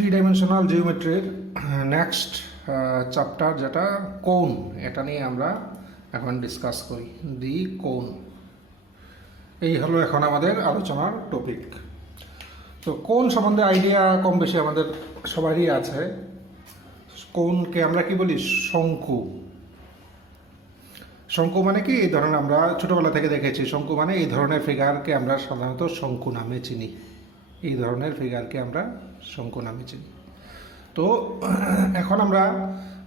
Three dimensional জিওমেট্রির next chapter যেটা কোণ, এটা নিয়ে আমরা এখন ডিসকাস করি। দি কোণ, এই হলো এখন আমাদের আলোচনার টপিক। তো কোণ সম্বন্ধে আইডিয়া কম বেশি আমাদের সবারই আছে। কোণকে আমরা কি বলি? শঙ্কু। শঙ্কু মানে কি? এই ধরনের আমরা ছোটোবেলা থেকে দেখেছি, শঙ্কু মানে এই ধরনের ফিগারকে আমরা সাধারণত শঙ্কু নামে চিনি। এই ধরনের ফিগারকে আমরা শঙ্কু নামে চিনি। তো এখন আমরা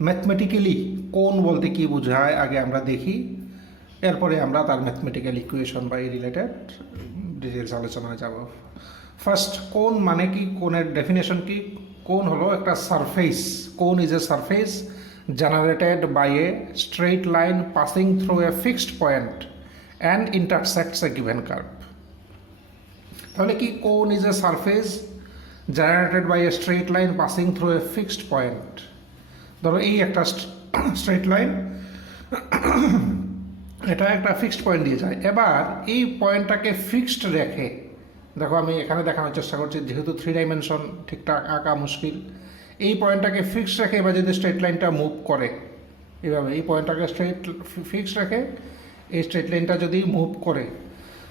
ম্যাথমেটিক্যালি কোণ বলতে কি বোঝায় আগে আমরা দেখি, এরপরে আমরা তার ম্যাথমেটিক্যাল ইকুয়েশন বা এই রিলেটেড ডিটেলস আলোচনায় যাব। ফার্স্ট, কোণ মানে কি? কোণের ডেফিনেশন কি? কোণ হলো একটা সারফেস। কোণ is a surface generated by a straight line passing through a fixed point and intersects a given curve. তাহলে কি? Cone is a surface generated by a straight line passing through a fixed point. ধরো এই একটা straight line, এটা একটা fixed point দিয়ে যায়। এবার এই পয়েন্টটাকে ফিক্সড রেখে, দেখো আমি এখানে দেখানোর চেষ্টা করছি, যেহেতু থ্রি ডাইমেনশন ঠিকঠাক আঁকা মুশকিল। এই পয়েন্টটাকে ফিক্সড রেখে এবার যদি স্ট্রেট লাইনটা মুভ করে এভাবে, এই পয়েন্টটাকে ফিক্সড রেখে এই স্ট্রেট লাইনটা যদি মুভ করে,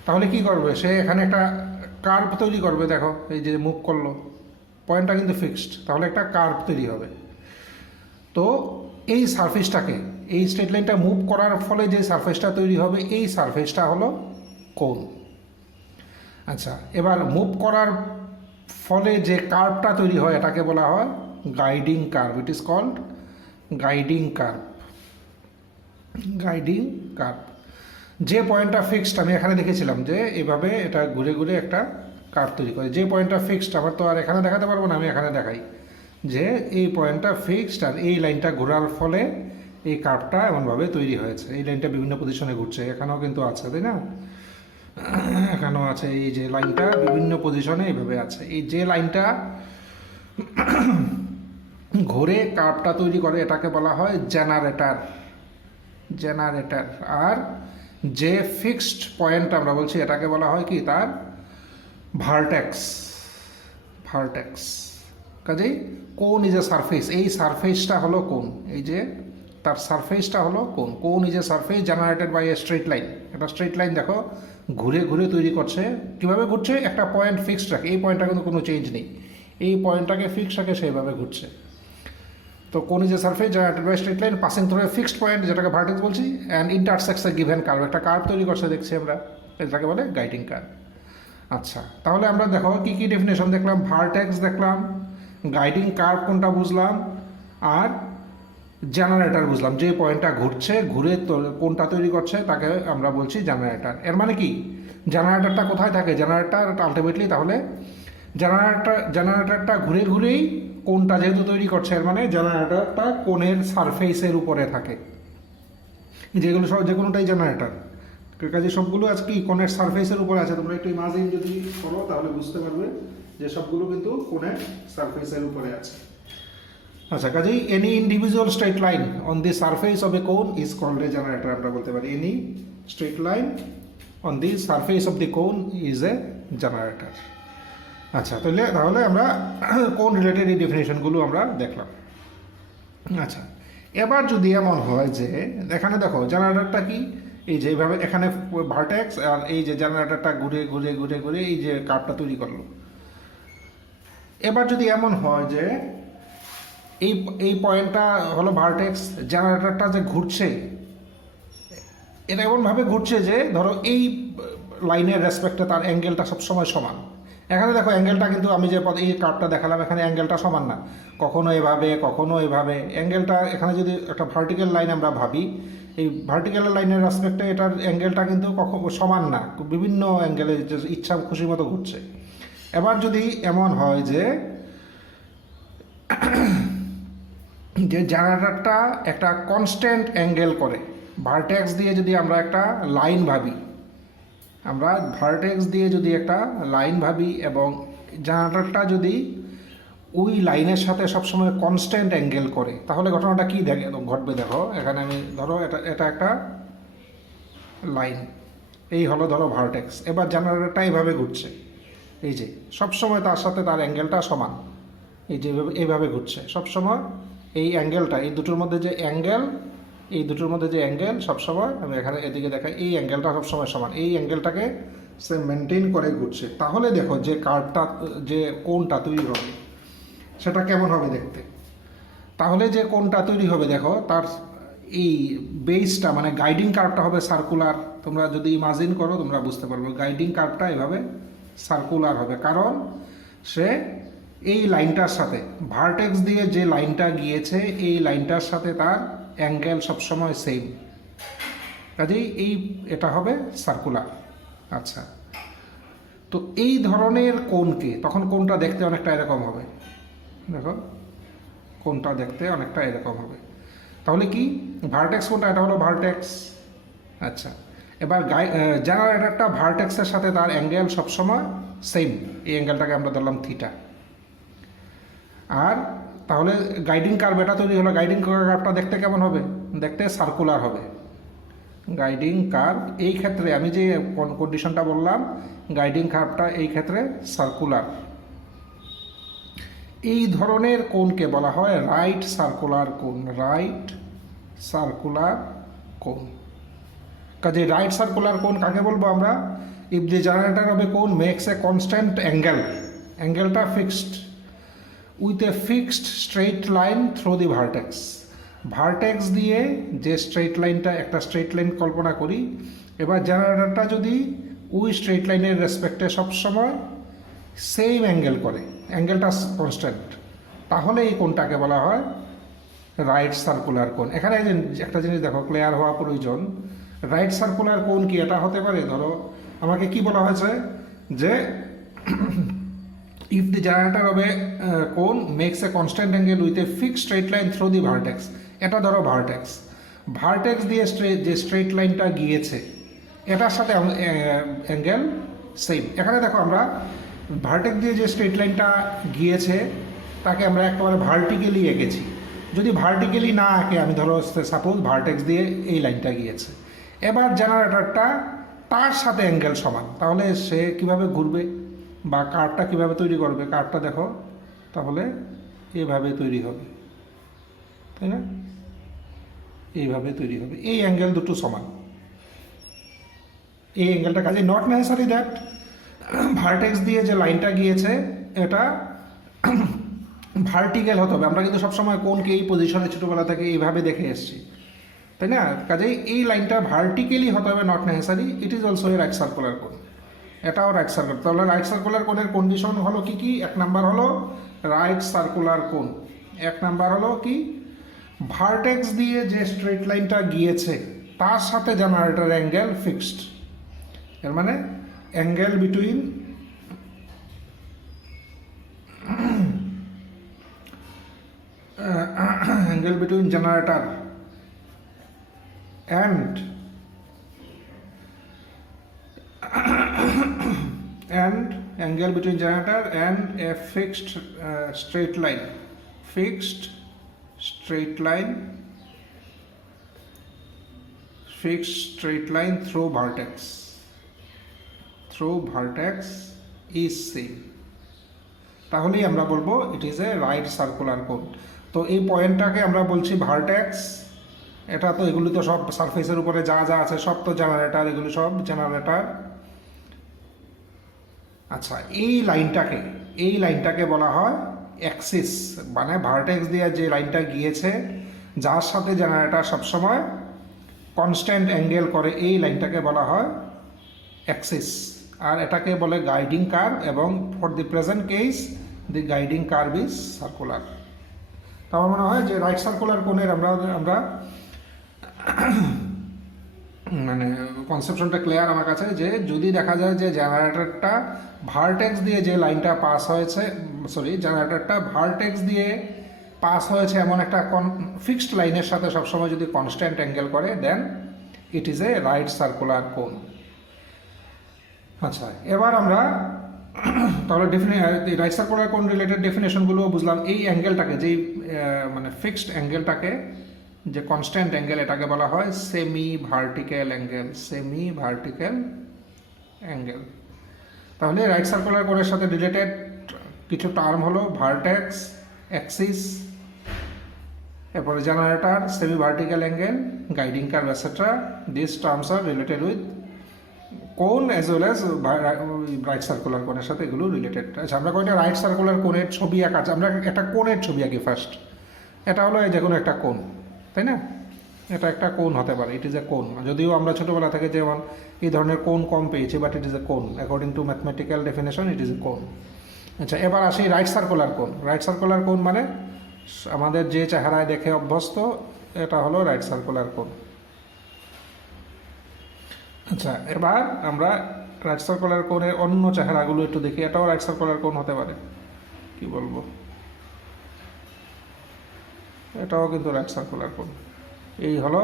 তাহলে কি করবে? সে এখানে একটা কার্ভ তৈরি করবে। দেখো এই যে মুভ করলো, পয়েন্টটা কিন্তু ফিক্সড, তাহলে একটা কার্ভ তৈরি হবে। তো এই সারফেসটাকে, এই স্ট্রেট লাইনটা মুভ করার ফলে যে সারফেসটা তৈরি হবে, এই সারফেসটা হলো কোণ। আচ্ছা, এবার মুভ করার ফলে যে কার্ভটা তৈরি হয় এটাকে বলা হয় guiding curve. It is called guiding curve. Guiding curve. যে পয়েন্টটা ফিক্সড, আমি এখানে দেখেছিলাম যে এভাবে এটা ঘুরে ঘুরে একটা কার্ভ তৈরি করে। যে পয়েন্টটা ফিক্সড, আমার তো আর এখানে দেখাতে পারবো না, আমি এখানে দেখাই যে এই পয়েন্টটা ফিক্সড, আর এই লাইনটা ঘোরার ফলে এই কার্ভটা এমনভাবে তৈরি হয়েছে। এই লাইনটা বিভিন্ন পজিশনে ঘুরছে, এখানেও কিন্তু আছে, তাই না? এখানেও আছে, এই যে লাইনটা বিভিন্ন পজিশনে এইভাবে আছে। এই যে লাইনটা ঘুরে কার্ভটা তৈরি করে এটাকে বলা হয় জেনারেটর। জেনারেটর। আর যে ফিক্সড পয়েন্ট আমরা বলছি এটাকে বলা হয় কি? তার ভার্টেক্স। ভার্টেক্স। কাজেই কোণ ইজ এ সারফেস। এই সারফেসটা হলো কোণ। এই যে তার সারফেসটা হলো cone. Cone is a surface generated by a straight line. একটা স্ট্রেট লাইন দেখো ঘুরে ঘুরে তৈরি করছে। কীভাবে ঘুরছে? একটা পয়েন্ট ফিক্সড রাখে, এই পয়েন্টটা কিন্তু কোনো চেঞ্জ নেই, এই পয়েন্টটাকে ফিক্সড রাখে, সেইভাবে ঘুরছে। তো cone is a surface generated by straight line passing through a fixed point, যেটাকে ভার্টেক্স বলছি, and intersects a given curve. একটা কার্ভ তৈরি করছে দেখছি আমরা, এটাকে বলে গাইডিং কার্ভ। আচ্ছা, তাহলে আমরা দেখো কী কী ডেফিনেশন দেখলাম। ভার্টেক্স দেখলাম, গাইডিং কার্ভ কোনটা বুঝলাম, আর জেনারেটর বুঝলাম। যে পয়েন্টটা ঘুরছে, ঘুরে কোনটা তৈরি করছে তাকে আমরা বলছি জেনারেটর। এর মানে কি? জেনারেটরটা কোথায় থাকে? জেনারেটর আলটিমেটলি, তাহলে জেনারেটরটা ঘুরে ঘুরেই কোনটা যেহেতু তৈরি করছে, এর মানে জেনারেটরটা কোণের সারফেসের উপরে থাকে। যেগুলো সব, যে কোনোটাই জেনারেটর, কাজে সবগুলো আজ কি কোণের সারফেসের উপরে আছে। তোমরা একটু ইমাজিন যদি করো তাহলে বুঝতে পারবে যে সবগুলো কিন্তু কোণের সারফেসের উপরে আছে। আচ্ছা, কাজেই any individual straight line on the surface of a cone is called a generator. আমরা বলতে পারি any straight line on the surface of the cone is A generator. আচ্ছা, তাহলে আমরা কোন রিলেটেড এই ডেফিনেশনগুলো আমরা দেখলাম। আচ্ছা, এবার যদি এমন হয় যে এখানে দেখো জেনারেটরটা কি, এই যে এইভাবে এখানে ভার্টেক্স, আর এই যে জেনারেটরটা ঘুরে ঘুরে ঘুরে ঘুরে এই যে কার্ভটা তৈরি করলো। এবার যদি এমন হয় যে এই পয়েন্টটা হলো ভার্টেক্স, জেনারেটরটা যে ঘুরছে এটা এমনভাবে ঘুরছে যে ধরো এই লাইনের রেসপেক্টে তার অ্যাঙ্গেলটা সবসময় সমান। এখানে দেখো অ্যাঙ্গেলটা কিন্তু আমি যে এই কার্ভটা দেখালাম, এখানে অ্যাঙ্গেলটা সমান না, কখনো এভাবে কখনো এভাবে। অ্যাঙ্গেলটা এখানে যদি একটা ভার্টিক্যাল লাইন আমরা ভাবি, এই ভার্টিক্যাল লাইনের রেসপেক্টে এটার অ্যাঙ্গেলটা কিন্তু কখনো সমান না, বিভিন্ন অ্যাঙ্গেলে ইচ্ছা খুশি মতো ঘুরছে। এবার যদি এমন হয় যে জেনারেটরটা একটা কনস্ট্যান্ট অ্যাঙ্গেল করে, ভার্টেক্স দিয়ে যদি আমরা একটা লাইন ভাবি, আমরা ভার্টেক্স দিয়ে যদি একটা লাইন ভাবি এবং জেনারেটরটা যদি ওই লাইনের সাথে সবসময় কনস্ট্যান্ট অ্যাঙ্গেল করে, তাহলে ঘটনাটা কী ঘটবে? দেখো এখানে আমি ধরো এটা একটা লাইন, এই হলো ধরো ভার্টেক্স। এবার জেনারেটরটা এইভাবে ঘুরছে, এই যে সবসময় তার সাথে তার অ্যাঙ্গেলটা সমান, এই যে এইভাবে ঘুরছে সবসময়। এই অ্যাঙ্গেলটা, এই দুটোর মধ্যে যে অ্যাঙ্গেল, এই দুটোর মধ্যে যে অ্যাঙ্গেল সবসময়, আমি এখানে এদিকে দেখাই, এই অ্যাঙ্গেলটা সবসময় সমান, এই অ্যাঙ্গেলটাকে সে মেনটেন করে ঘুরছে। তাহলে দেখো যে কার্ভটা, যে কোণটা তৈরি হবে সেটা কেমন হবে দেখতে। তাহলে যে কোণটা তৈরি হবে দেখো, তার এই বেসটা মানে গাইডিং কার্ভটা হবে সার্কুলার। তোমরা যদি ইমাজিন করো তোমরা বুঝতে পারবে, গাইডিং কার্ভটা এভাবে সার্কুলার হবে, কারণ সে এই লাইনটার সাথে, ভার্টেক্স দিয়ে যে লাইনটা গিয়েছে এই লাইনটার সাথে তার অ্যাঙ্গেল সবসময় সেম, কাজেই এটা হবে সার্কুলার। আচ্ছা, তো এই ধরনের কোণকে তখন কোণটা দেখতে অনেকটা এরকম হবে, দেখো কোণটা দেখতে অনেকটা এরকম হবে। তাহলে কি ভার্টেক্স কোণটা, এটা হলো ভার্টেক্স। আচ্ছা, এবার জেনারেটরটা ভার্টেক্সের সাথে তার অ্যাঙ্গেল সবসময় সেম, এই অ্যাঙ্গেলটাকে আমরা ধরলাম থিটা। আর তাহলে গাইডিং কার্ভ এটা তৈরি হলো, গাইডিং কার্ভটা দেখতে কেমন হবে, দেখতে সার্কুলার হবে। গাইডিং কার্ভ এই ক্ষেত্রে আমি যে কন্ডিশনটা বললাম, গাইডিং কার্ভটা এই ক্ষেত্রে সার্কুলার। এই ধরনের কোণকে বলা হয় right circular cone, right circular cone. কাজে রাইট সার্কুলার কোণ কাকে বলবো আমরা? If the generator of a cone makes a constant angle, অ্যাঙ্গেলটা fixed with a fixed straight line through the vertex. Vertex দিয়ে যে স্ট্রেইট লাইনটা, একটা স্ট্রেইট লাইন কল্পনা করি, এবার জেনারেটরটা যদি ওই স্ট্রেইট লাইনের রেসপেক্টে সবসময় সেম অ্যাঙ্গেল করে, অ্যাঙ্গেলটা কনস্ট্যান্ট, তাহলে এই কোণটাকে বলা হয় রাইট সার্কুলার কোণ। এখানে একটা জিনিস দেখো, ক্লিয়ার হওয়া প্রয়োজন। রাইট সার্কুলার কোণ কি এটা হতে পারে? ধরো আমাকে কি বলা হয়েছে যে if the generator of a cone makes a constant angle with a fixed straight line through the vertex, এটা ধরো ভার্টেক্স, ভার্টেক্স দিয়ে যে স্ট্রেট লাইনটা গিয়েছে এটার সাথে অ্যাঙ্গেল সেম। এখানে দেখো আমরা ভার্টেক্স দিয়ে যে স্ট্রেট লাইনটা গিয়েছে তাকে আমরা একেবারে ভার্টিক্যালি এঁকেছি। যদি ভার্টিক্যালি না আঁকে, আমি ধরো সাপোজ ভার্টেক্স দিয়ে এই লাইনটা গিয়েছে, এবার জেনারেটরটা তার সাথে অ্যাঙ্গেল সমান, তাহলে সে কিভাবে ঘুরবে বা কার্ভটা কীভাবে তৈরি করবে? কার্ভটা দেখো তাহলে এভাবে তৈরি হবে, তাই না? এইভাবে তৈরি হবে, এই অ্যাঙ্গেল দুটো সমান, এই অ্যাঙ্গেলটা। কাজে নট নেসেসারি দ্যাট ভার্টেক্স দিয়ে যে লাইনটা গিয়েছে এটা ভার্টিক্যাল হতে হবে। আমরা কিন্তু সবসময় কোনকে এই পজিশনে ছোটোবেলা থেকে এইভাবে দেখে এসেছি, তাই না? কাজেই এই লাইনটা ভার্টিক্যালি হতে হবে, not necessary. It is also a right circular কোণ, এটাও রাইট সার্কুলার। তাহলে রাইট সার্কুলার কোণের কন্ডিশন হলো কি কি? এক নাম্বার হলো রাইট সার্কুলার কোণ, এক নাম্বার হলো কি, ভার্টেক্স দিয়ে যে স্ট্রেট লাইনটা গিয়েছে তার সাথে জেনারেটর অ্যাঙ্গেল ফিক্সড। এর মানে angle between angle between generator and angle between generator and a fixed straight line, fixed straight line through vertex is same, তাহলেই আমরা বলবো ইট ইজ এ রাইট সার্কুলার কোণ। তো এই পয়েন্টটাকে আমরা বলছি ভার্টেক্স। এটা তো এগুলি তো সব সারফেসের উপরে যা যা আছে সব তো জেনারেটর, এগুলি সব জেনারেটর। আচ্ছা, এই লাইনটাকে বলা হয় অ্যাক্সিস, মানে ভার্টেক্স দিয়ে যে লাইনটা গিয়েছে যার সাথে জেনারেটর সবসময় কনস্ট্যান্ট অ্যাঙ্গেল করে, এই লাইনটাকে বলা হয় অ্যাক্সিস। আর এটাকে বলে গাইডিং কার্ভ, এবং for the present case the guiding curve is circular. তো আমার মনে হয় যে রাইট সার্কুলার কোণের আমরা মানে কনসেপশনটা ক্লিয়ার আমার কাছে, যে যদি দেখা যায় যে জেনারেটরটা ভার্টেক্স দিয়ে যে লাইনটা পাস হয়েছে, জেনারেটরটা ভার্টেক্স দিয়ে পাস হয়েছে এমন একটা ফিক্সড লাইনের সাথে সবসময় যদি কনস্ট্যান্ট অ্যাঙ্গেল করে, then it is a right circular cone. আচ্ছা, এবার আমরা তাহলে রাইট সার্কুলার কোণ রিলেটেড ডেফিনেশনগুলো বুঝলাম। এই অ্যাঙ্গেলটাকে, যেই মানে ফিক্সড অ্যাঙ্গেলটাকে, যে কনস্ট্যান্ট অ্যাঙ্গেল, এটাকে বলা হয় সেমি ভার্টিক্যাল অ্যাঙ্গেল। তাহলে রাইট সার্কুলার কোণের সাথে রিলেটেড কিছু টার্ম হলো ভার্টেক্স, অ্যাক্সিস, এরপরে generator, semi vertical angle, guiding curve etcetera. This terms are related with cone as well as right circular কোণের সাথে এগুলো রিলেটেড। আচ্ছা, আমরা কয়েকটা রাইট সার্কুলার কোণের ছবি আঁকা আছে। আমরা একটা কোণের ছবি আঁকি ফার্স্ট। এটা হলো যে কোনো একটা কোণ, তাই না? এটা একটা কোণ হতে পারে, ইট ইজ এ কোণ। যদিও আমরা ছোটোবেলা থেকে যেমন এই ধরনের কোণ কম পেয়েছি, বাট ইট ইজ এ কোণ according to mathematical definition, it is এ কোণ। আচ্ছা, এবার আসি right circular cone. Right circular কোণ মানে আমাদের যে চেহারায় দেখে অভ্যস্ত, এটা হলো রাইট সার্কুলার কোণ। আচ্ছা, এবার আমরা রাইট সার্কুলার কোণের অন্য চেহারাগুলো একটু দেখি। এটাও রাইট সার্কুলার কোণ হতে পারে, কি বলবো, এটাও কিন্তু রাইট সার্কুলার কোণ। এই হলো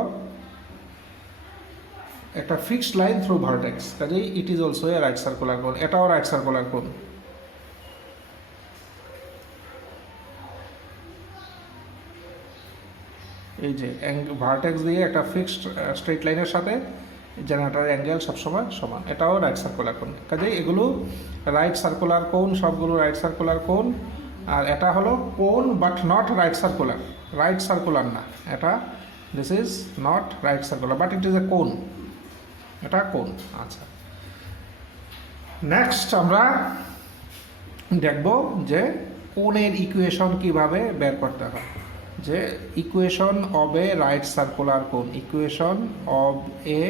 একটা ফিক্সড লাইন থ্রু ভার্টেক্স, কাজেই it is also a right circular কোণ। এটাও রাইট সার্কুলার কোণ। এই যে ভার্টেক্স দিয়ে একটা ফিক্সড স্ট্রেট লাইনের সাথে জেনারেটরের অ্যাঙ্গেল সবসময় সমান, এটাও রাইট সার্কুলার কোণ। কাজেই এগুলো রাইট সার্কুলার কোণ, সবগুলো রাইট সার্কুলার কোণ। আর এটা হলো কোণ but not right circular, right circular না এটা, this is not right circular but it is এ কোণ, এটা কোণ। আচ্ছা, নেক্সট আমরা দেখব যে কোণের ইকুয়েশন কিভাবে বের করতে হয়। যে equation of a right circular cone, equation of a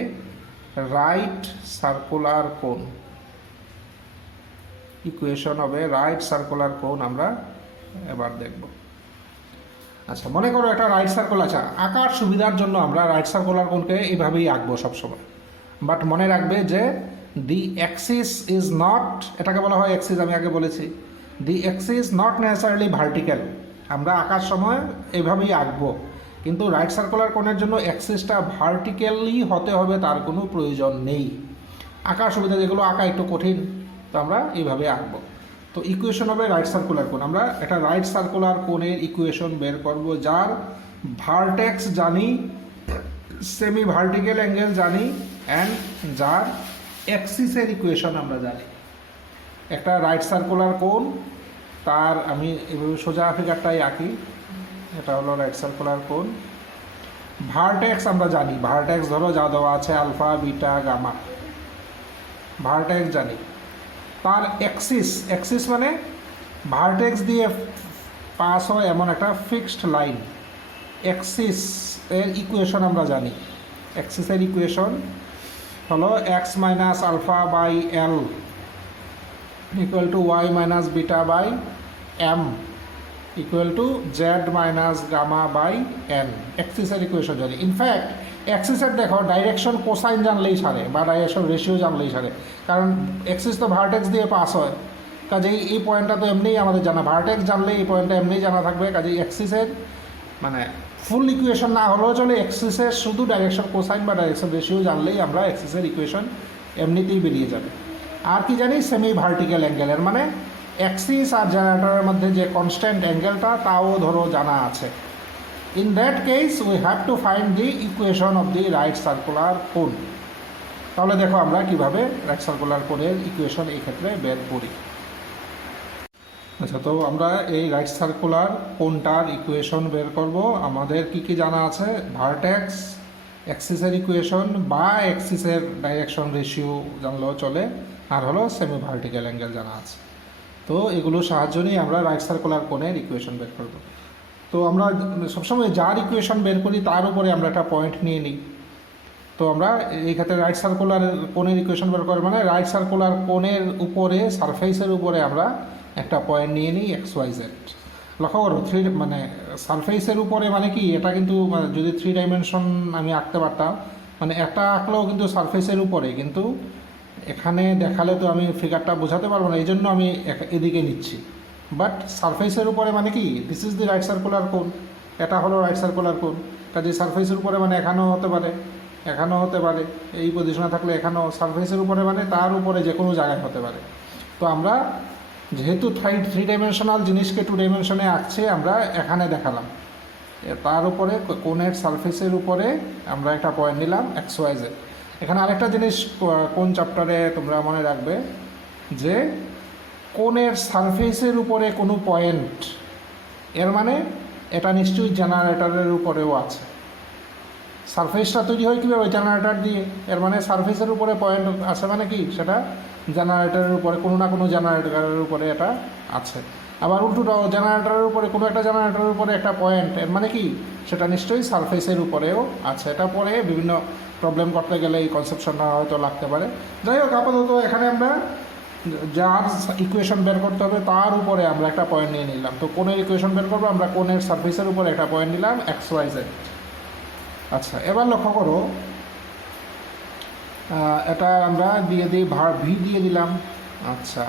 right circular cone, equation of a right circular cone আমরা এবার দেখব। আচ্ছা, মনে করো একটা রাইট সার্কুলার। আচ্ছা, আঁকার সুবিধার জন্য আমরা রাইট সার্কুলার কোণকে এইভাবেই আঁকবো সবসময়, বাট মনে রাখবে যে দি অ্যাক্সিস ইজ নট, এটাকে বলা হয় অ্যাক্সিস, আমি আগে বলেছি। দি অ্যাক্সিস নট নেসেসারিলি ভার্টিক্যাল, আমরা আঁকার সময় এভাবেই আঁকবো, কিন্তু রাইট সার্কুলার কোণের জন্য অ্যাক্সিসটা ভার্টিক্যালি হতে হবে তার কোনো প্রয়োজন নেই। আঁকার সুবিধা, যেগুলো আঁকা একটু কঠিন, তো আমরা এইভাবে আঁকবো। তো ইকুয়েশন হবে রাইট সার্কুলার কোণ। আমরা একটা রাইট সার্কুলার কোণের ইকুয়েশন বের করব যার ভার্টেক্স জানি, সেমি ভার্টিক্যাল অ্যাঙ্গেল জানি, অ্যান্ড যার অ্যাক্সিসের ইকুয়েশন আমরা জানি। একটা রাইট সার্কুলার কোণ, তার আমি এভাবে সোজা ফিগারটাই আঁকি। এটা হলো রাইট সার্কুলার কোণ। ভার্টেক্স আমরা জানি, ভার্টেক্স ধরো যা দেওয়া আছে আলফা, বিটা, গামা, ভার্টেক্স জানি। তার অ্যাক্সিস, অ্যাক্সিস মানে ভার্টেক্স দিয়ে পাস হয় এমন একটা ফিক্সড লাইন, অ্যাক্সিস এর ইকুয়েশন আমরা জানি। অ্যাক্সিসের ইকুয়েশন হলো x minus alpha by l equal to y minus beta by m equal to z minus gamma by n. অ্যাক্সিসের ইকুয়েশন জানি। ইনফ্যাক্ট অ্যাক্সিসের দেখো ডাইরেকশন কোসাইন জানলেই সারে, বা ডাইরেকশন রেশিও জানলেই সারে, কারণ অ্যাক্সিস তো ভার্টেক্স দিয়ে পাস হয়। কাজেই এই পয়েন্টটা তো এমনিই আমাদের জানা, ভার্টেক্স জানলে এই পয়েন্টটা এমনিই জানা থাকবে। কাজেই অ্যাক্সিসের মানে ফুল ইকুয়েশন না হলেও চলে, অ্যাক্সিসের শুধু ডাইরেকশন কোসাইন বা ডাইরেকশন রেশিও জানলেই আমরা অ্যাক্সিসের ইকুয়েশন এমনিতেই বেরিয়ে যাবে। আর কি জানি, সেমি ভার্টিক্যাল অ্যাঙ্গেলের মানে অ্যাক্সিস আর জেনারেটরের মধ্যে যে কনস্ট্যান্ট অ্যাঙ্গেলটা তাও ধরো জানা আছে। In that case we have to find the equation of the right circular কোণ। তাহলে দেখো আমরা কিভাবে রাইট সার্কুলার কোণের ইকুয়েশন এই ক্ষেত্রে বের করি। আচ্ছা, তো আমরা এই রাইট সার্কুলার কোণটার ইকুয়েশন বের করব। আমাদের কি কি জানা আছে? ভার্টেক্স, অ্যাক্সিসের ইকুয়েশন বা অ্যাক্সিসের ডাইরেকশন রেশিও জানলেও চলে, আর হলো সেমি ভার্টিক্যাল অ্যাঙ্গেল জানা আছে। তো এগুলোর সাহায্য নিয়ে আমরা রাইট সার্কুলার কোণের ইকুয়েশন বের করব। তো আমরা সবসময় যার ইকুয়েশন বের করি তার উপরে আমরা একটা পয়েন্ট নিয়ে নিই। তো আমরা এই ক্ষেত্রে রাইট সার্কুলার কোণের ইকুয়েশন বের করি মানে রাইট সার্কুলার কোণের উপরে, সারফেসের উপরে আমরা একটা পয়েন্ট নিয়ে নিই এক্স ওয়াই জেড। লক্ষ্য করো, মানে সারফেসের উপরে মানে কি, এটা কিন্তু যদি 3 ডাইমেনশন আমি আঁকতে পারতাম, মানে একটা আঁকলেও কিন্তু সারফেসের উপরে, কিন্তু এখানে দেখালে তো আমি ফিগারটা বোঝাতে পারবো না, এই জন্য আমি এদিকে নিচ্ছি। বাট সারফেসের উপরে মানে কি, this is the right circular কোণ, এটা হলো রাইট সার্কুলার কোণ। কাজে সারফেসের উপরে মানে এখানেও হতে পারে, এখানেও হতে পারে, এই পজিশনে থাকলে এখানেও, সারফেসের উপরে মানে তার উপরে যে কোনো জায়গায় হতে পারে। তো আমরা যেহেতু 3 ডাইমেনশনাল জিনিসকে 2 ডাইমেনশনে আঁকছে, আমরা এখানে দেখালাম, তার উপরে কোণের সারফেসের উপরে আমরা একটা পয়েন্ট নিলাম এক্স ওয়াই জেড। এখানে আরেকটা জিনিস কোন চ্যাপ্টারে তোমরা মনে রাখবে যে কোণের সারফেসের উপরে কোনো পয়েন্ট, এর মানে এটা নিশ্চয়ই জেনারেটরের উপরেও আছে। সারফেসটা তৈরি হয় কীভাবে? জেনারেটর দিয়ে। এর মানে সারফেসের উপরে পয়েন্ট আছে মানে কি, সেটা জেনারেটরের উপরে, কোনো না কোনো জেনারেটরের উপরে এটা আছে। আবার উল্টোটাও, জেনারেটরের উপরে, কোনো একটা জেনারেটরের উপরে একটা পয়েন্ট, এর মানে কি, সেটা নিশ্চয়ই সারফেসের উপরেও আছে। এটা পরে বিভিন্ন প্রবলেম করতে গেলে এই কনসেপশনটা হয়তো লাগতে পারে। যাই হোক, আপাতত এখানে আমরা যার ইকুয়েশন বের করতে হবে তার উপরে আমরা একটা পয়েন্ট নিয়ে নিলাম। তো কোণের ইকুয়েশন বের করবো, আমরা কোণের সারফেসের উপরে একটা পয়েন্ট নিলাম XYZ। আচ্ছা, এবার লক্ষ্য করো, এটা আমরা দিয়ে দিই ভি দিয়ে দিলাম। আচ্ছা,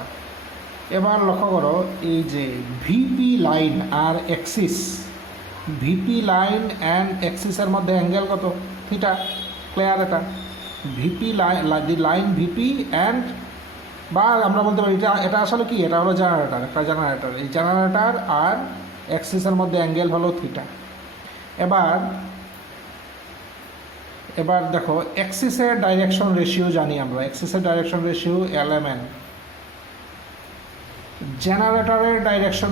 এবার লক্ষ্য করো, এই যে ভিপি লাইন আর এক্সিস, ভিপি লাইন অ্যান্ড এক্সিসের মধ্যে অ্যাঙ্গেল কত? থিটা। ক্লিয়ার? এটা ভিপি লাইন ভিপি অ্যান্ড, বা আমরা বলতে পারি এটা আসলে কি, এটা হলো জেনারেটর, একটা জেনারেটর। এই জেনারেটর আর এক্সিসের মধ্যে অ্যাঙ্গেল হলো থিটা। এবার দেখো, এক্সিসের ডাইরেকশন রেশিও জানি আমরা, এক্সিসের ডাইরেকশন রেশিও LMN। জেনারেটরের ডাইরেকশন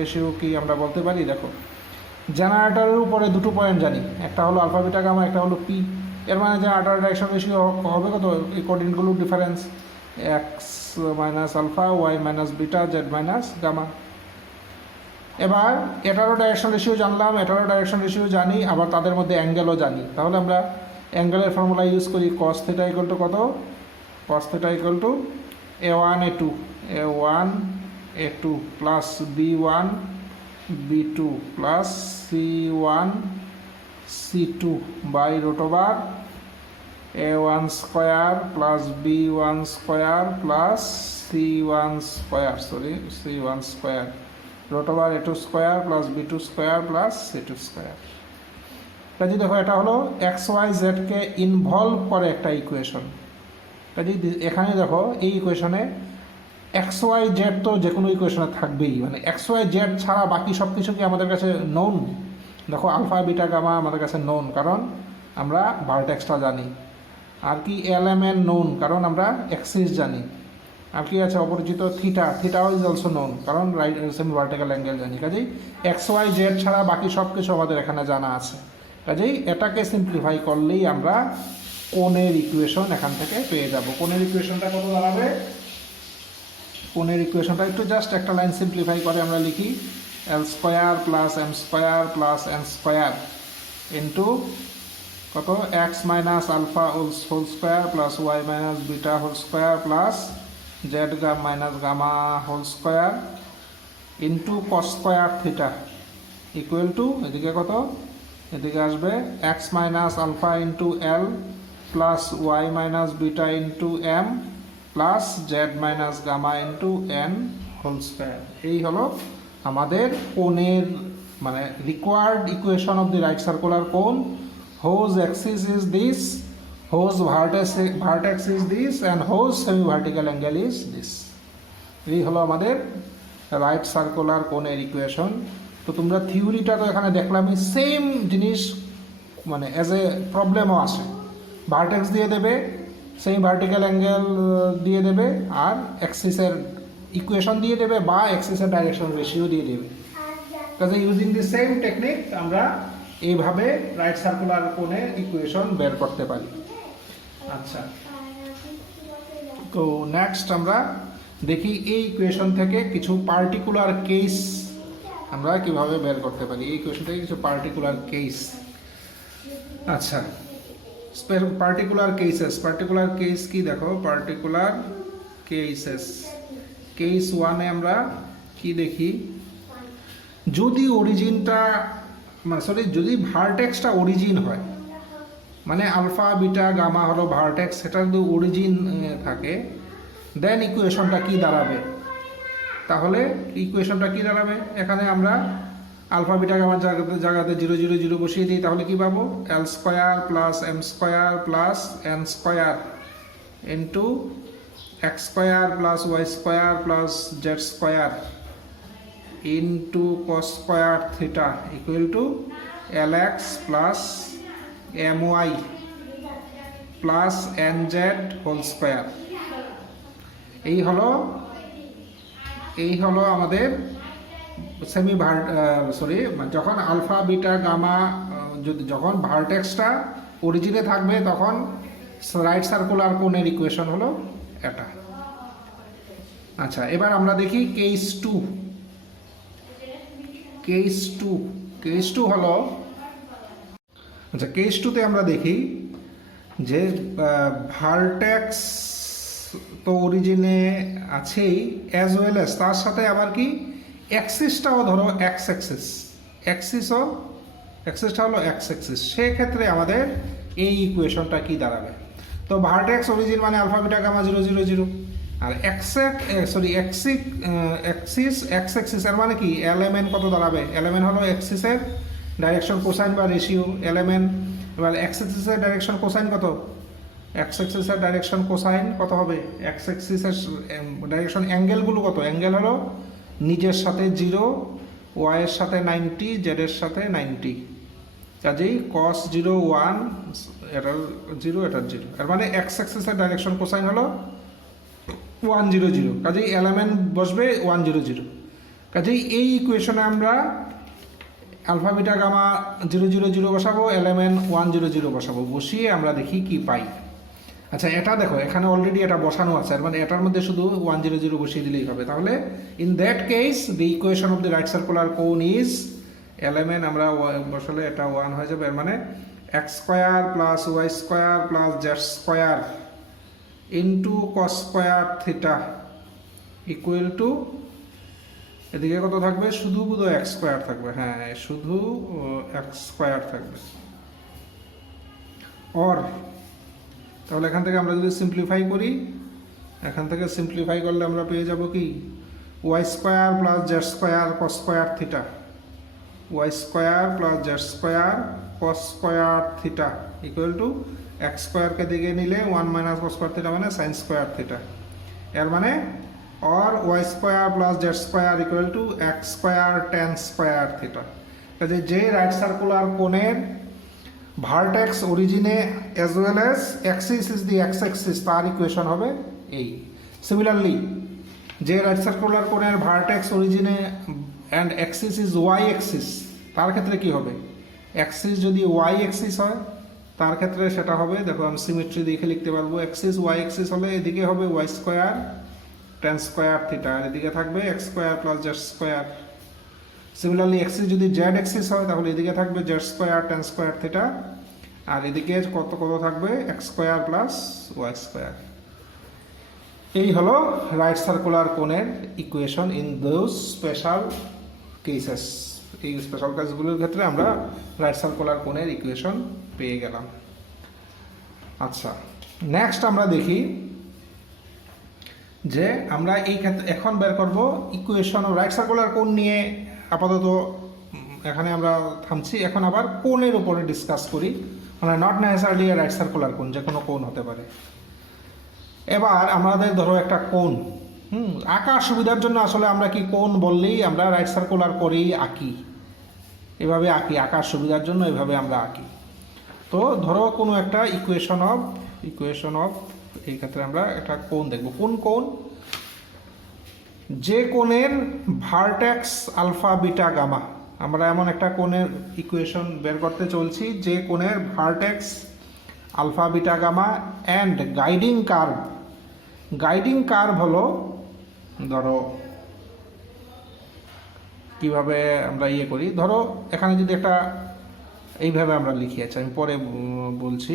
রেশিও কি আমরা বলতে পারি? দেখো, জেনারেটরের উপরে দুটো পয়েন্ট জানি, একটা হলো আলফা বিটা গামা, একটা হলো পি। এর মানে জেনারেটরের ডাইরেকশন রেশিও হবে কত? এই কোঅর্ডিনেটগুলোর difference, x minus alpha, y minus beta, z minus gamma. এবার এটারও ডাইরেকশন রেশিও জানলাম, এটারও ডাইরেকশন রেশিও জানি, আবার তাদের মধ্যে অ্যাঙ্গেলও জানি। তাহলে আমরা অ্যাঙ্গেলের ফর্মুলা ইউজ করি, cos থিটা ইকুয়াল টু কত? cos theta equal to A1 A2 plus B1 B2 plus C1 C2 by root over A1 square plus B1 square plus C1 square root over A2 square plus B2 square plus C2 square. কাজে দেখো, এটা হলো XYZ কে involve করে একটা equation. কাজে এখানে দেখো, এই ইকুয়েশনে XYZ তো যে কোনো ইকুয়েশনে থাকবেই, মানে XYZ ছাড়া বাকি সব কিছু কি আমাদের কাছে নোন? দেখো, আলফা বিটা গামা আমাদের কাছে নোন, কারণ আমরা ভার্টেক্সটা জানি। আর কি LMN নোন, কারণ আমরা এক্সিস জানি। আর কি আছে অপরিচিত? থিটাও ইজ অলসো নোন, কারণ রাইট সেমি ভার্টিক্যাল অ্যাঙ্গেল জানি। কাজেই XYZ ছাড়া বাকি সব কিছু আমাদের এখানে জানা আছে। কাজেই এটাকে সিম্পলিফাই করলেই আমরা কোণের ইকুয়েশন এখান থেকে পেয়ে যাব। কোণের ইকুয়েশনটা কত দাঁড়াবে? কোণের ইকুয়েশনটা একটু জাস্ট একটা লাইন সিম্পলিফাই করে আমরা লিখি, L square plus M square plus N square into কত? X minus alpha whole square plus y minus beta whole square plus z minus gamma whole square into cos square theta equal to, এদিকে কত? এদিকে আসবে x minus alpha into L plus y minus beta into M plus z minus gamma into N whole square. এই হলো আমাদের কোণের মানে required equation of the right circular কোন, whose axis is this, whose vertex is this, and whose semi vertical angle is this. এই হলো আমাদের right circular কোণের ইকুয়েশন। তো তোমরা থিওরিটা তো এখানে দেখলামই, সেম জিনিস মানে অ্যাজ এ প্রবলেমও আসে। ভার্টেক্স দিয়ে দেবে, সেমি ভার্টিক্যাল অ্যাঙ্গেল দিয়ে দেবে, আর অ্যাক্সিসের ইকুয়েশন দিয়ে দেবে, বা অ্যাক্সিসের ডাইরেকশন রেশিও দিয়ে দেবে। কাজে ইউজিং দি সেম টেকনিক আমরা এইভাবে রাইট সার্কুলার কোণের ইকুয়েশন বের করতে পারি। আচ্ছা, তো নেক্সট আমরা দেখি এই ইকুয়েশন থেকে কিছু পার্টিকুলার কেস আমরা কিভাবে বের করতে পারি। এই ইকুয়েশন থেকে কিছু পার্টিকুলার কেস। আচ্ছা, পার্টিকুলার কেস কি দেখো, পার্টিকুলার কেসেস। কেস 1-এ আমরা কি দেখি, যদি অরিজিনটা যদি ভার্টেক্সটা অরিজিন হয়, মানে আলফা বিটা গামা হলো ভার্টেক্স, সেটা যদি অরিজিন থাকে, দেন ইকুয়েশনটা কি দাঁড়াবে? তাহলে ইকুয়েশনটা কি দাঁড়াবে? এখানে আমরা আলফা বিটা গামার জায়গাতে 0 0 0 বসিয়ে দিই, তাহলে কি পাবো? L square plus M square plus N square into X square plus Y square plus Z square into cos square theta equal to LX plus MY plus NZ whole square. এই হলো আমাদের semi sorry, যখন alpha beta gamma যখন ভার্টেক্সটা অরিজিনে থাকবে তখন right circular কোণের equation হলো এটা। আচ্ছা, এবার আমরা দেখি কেস টু হলো, আচ্ছা কেস টুতে আমরা দেখি যে ভার্টেক্স তো অরিজিনে আছেই, অ্যাজ ওয়েল অ্যাজ তার সাথে আবার কি অ্যাক্সিসটাও ধরো এক্স অ্যাক্সিসটা হলো এক্স অ্যাক্সিস। সেক্ষেত্রে আমাদের এই ইকুয়েশনটা কি দাঁড়াবে? তো ভার্টেক্স অরিজিন মানে আলফা বিটা গামা 0 0 0, আর অ্যাক্সিস এক্স অ্যাক্সিস এর মানে কি এলএমএন কত দাঁড়াবে? এলএমএন হলো অ্যাক্সিসের ডাইরেকশন কোসাইন বা রেশিও এলএমএন। এবার এক্স অ্যাক্সিসের ডাইরেকশন কোসাইন কত? এক্স অ্যাক্সিসের ডাইরেকশন কোসাইন কত হবে? এক্স অ্যাক্সিসের ডাইরেকশন অ্যাঙ্গেলগুলো কত? অ্যাঙ্গেল হলো নিজের সাথে 0, ওয়াই এর সাথে 90, জেড এর সাথে 90, কাজেই cos 0 1, এটার 0 এটার 0, এর মানে এক্স অ্যাক্সিসের ডাইরেকশন কোসাইন হলো 1 0 0, কাজেই এলিমেন্ট বসবে 1 0 0। কাজেই এই ইকুয়েশনে আমরা আলফা বিটা গামা 0 0 0 বসাবো, এলিমেন্ট 1 0 0 বসাবো, বসিয়ে আমরা দেখি কি পাই। আচ্ছা, এটা দেখো এখানে অলরেডি এটা বসানো আছে, মানে এটার মধ্যে শুধু 1 0 0 বসিয়ে দিলেই হবে। তাহলে in that case the equation of the right circular cone is, element আমরা বসালে এটা 1 হয়ে যাবে, এর মানে x square plus y square plus z square into cos square theta equal to, এদিকে কত থাকবে? শুধু এক্স স্কোয়ার থাকবে, হ্যাঁ শুধু এক্স স্কোয়ার থাকবে। অর তাহলে এখান থেকে আমরা যদি সিম্পলিফাই করি, এখান থেকে সিম্পলিফাই করলে আমরা পেয়ে যাব কি y square plus z square cos square theta, y square plus z square cos square theta equal to x স্কোয়ারকে দিকে নিলে 1 মাইনাস কস স্কোয়ার থিটা মানে সাইন স্কোয়ার থিটা। এর মানে और y square plus z square equal to x square tan square theta. কাজে যে right circular কোণের ভার্টেক্স অরিজিনে as well as axis is the x axis, তার ইকুয়েশন হবে এই। সিমিলারলি যে রাইট সার্কুলার কোণের ভার্টেক্স অরিজিনে and axis is y axis, তার ক্ষেত্রে কি হবে? অ্যাক্সিস যদি ওয়াই অ্যাক্সিস হয় তার ক্ষেত্রে সেটা হবে, দেখো আমি সিমেট্রি দেখে লিখতে পারবো, অ্যাক্সিস ওয়াই অ্যাক্সিস হলে এদিকে হবে y square tan square theta, আর এদিকে থাকবে x square plus z square. Similarly axis যদি জেড অ্যাক্সিস হয় তাহলে এদিকে থাকবে z square tan square theta, আর এদিকে কত থাকবে x square plus y square. এই হলো রাইট সার্কুলার কোণের equation in those special cases. এই স্পেশাল কেসগুলোর ক্ষেত্রে আমরা রাইট সার্কুলার কোণের ইকুয়েশন পেয়ে গেলাম। আচ্ছা, নেক্সট আমরা দেখি যে আমরা এই ক্ষেত্রে এখন বের করব ইকুয়েশন অফ রাইট সার্কুলার কোণ নিয়ে। আপাতত এখানে আমরা থামছি, এখন আবার কোণের উপরে ডিসকাস করি, মানে নট নেসেসারিলি রাইট সার্কুলার কোণ, যে কোনো কোণ হতে পারে। এবার আমাদের ধরো একটা কোণ আঁকার সুবিধার জন্য আসলে আমরা কি কোণ বললেই আমরা রাইট সার্কুলার করেই আঁকি, এভাবে আঁকি, আঁকার সুবিধার জন্য এভাবে আমরা আঁকি। তো ধরো কোনো একটা ইকুয়েশন অফ এই ক্ষেত্রে আমরা একটা কোণ দেখব। কোন কোণ? যে কোণের ভার্টেক্স আলফা বিটা গামা, আমরা এমন একটা কোণের ইকুয়েশন বের করতে চলছি যে কোণের vertex alpha beta gamma and guiding curve হলো, ধরো কিভাবে আমরা করি, ধরো এখানে যদি একটা এইভাবে আমরা লিখি, আচ্ছা আমি পরে বলছি।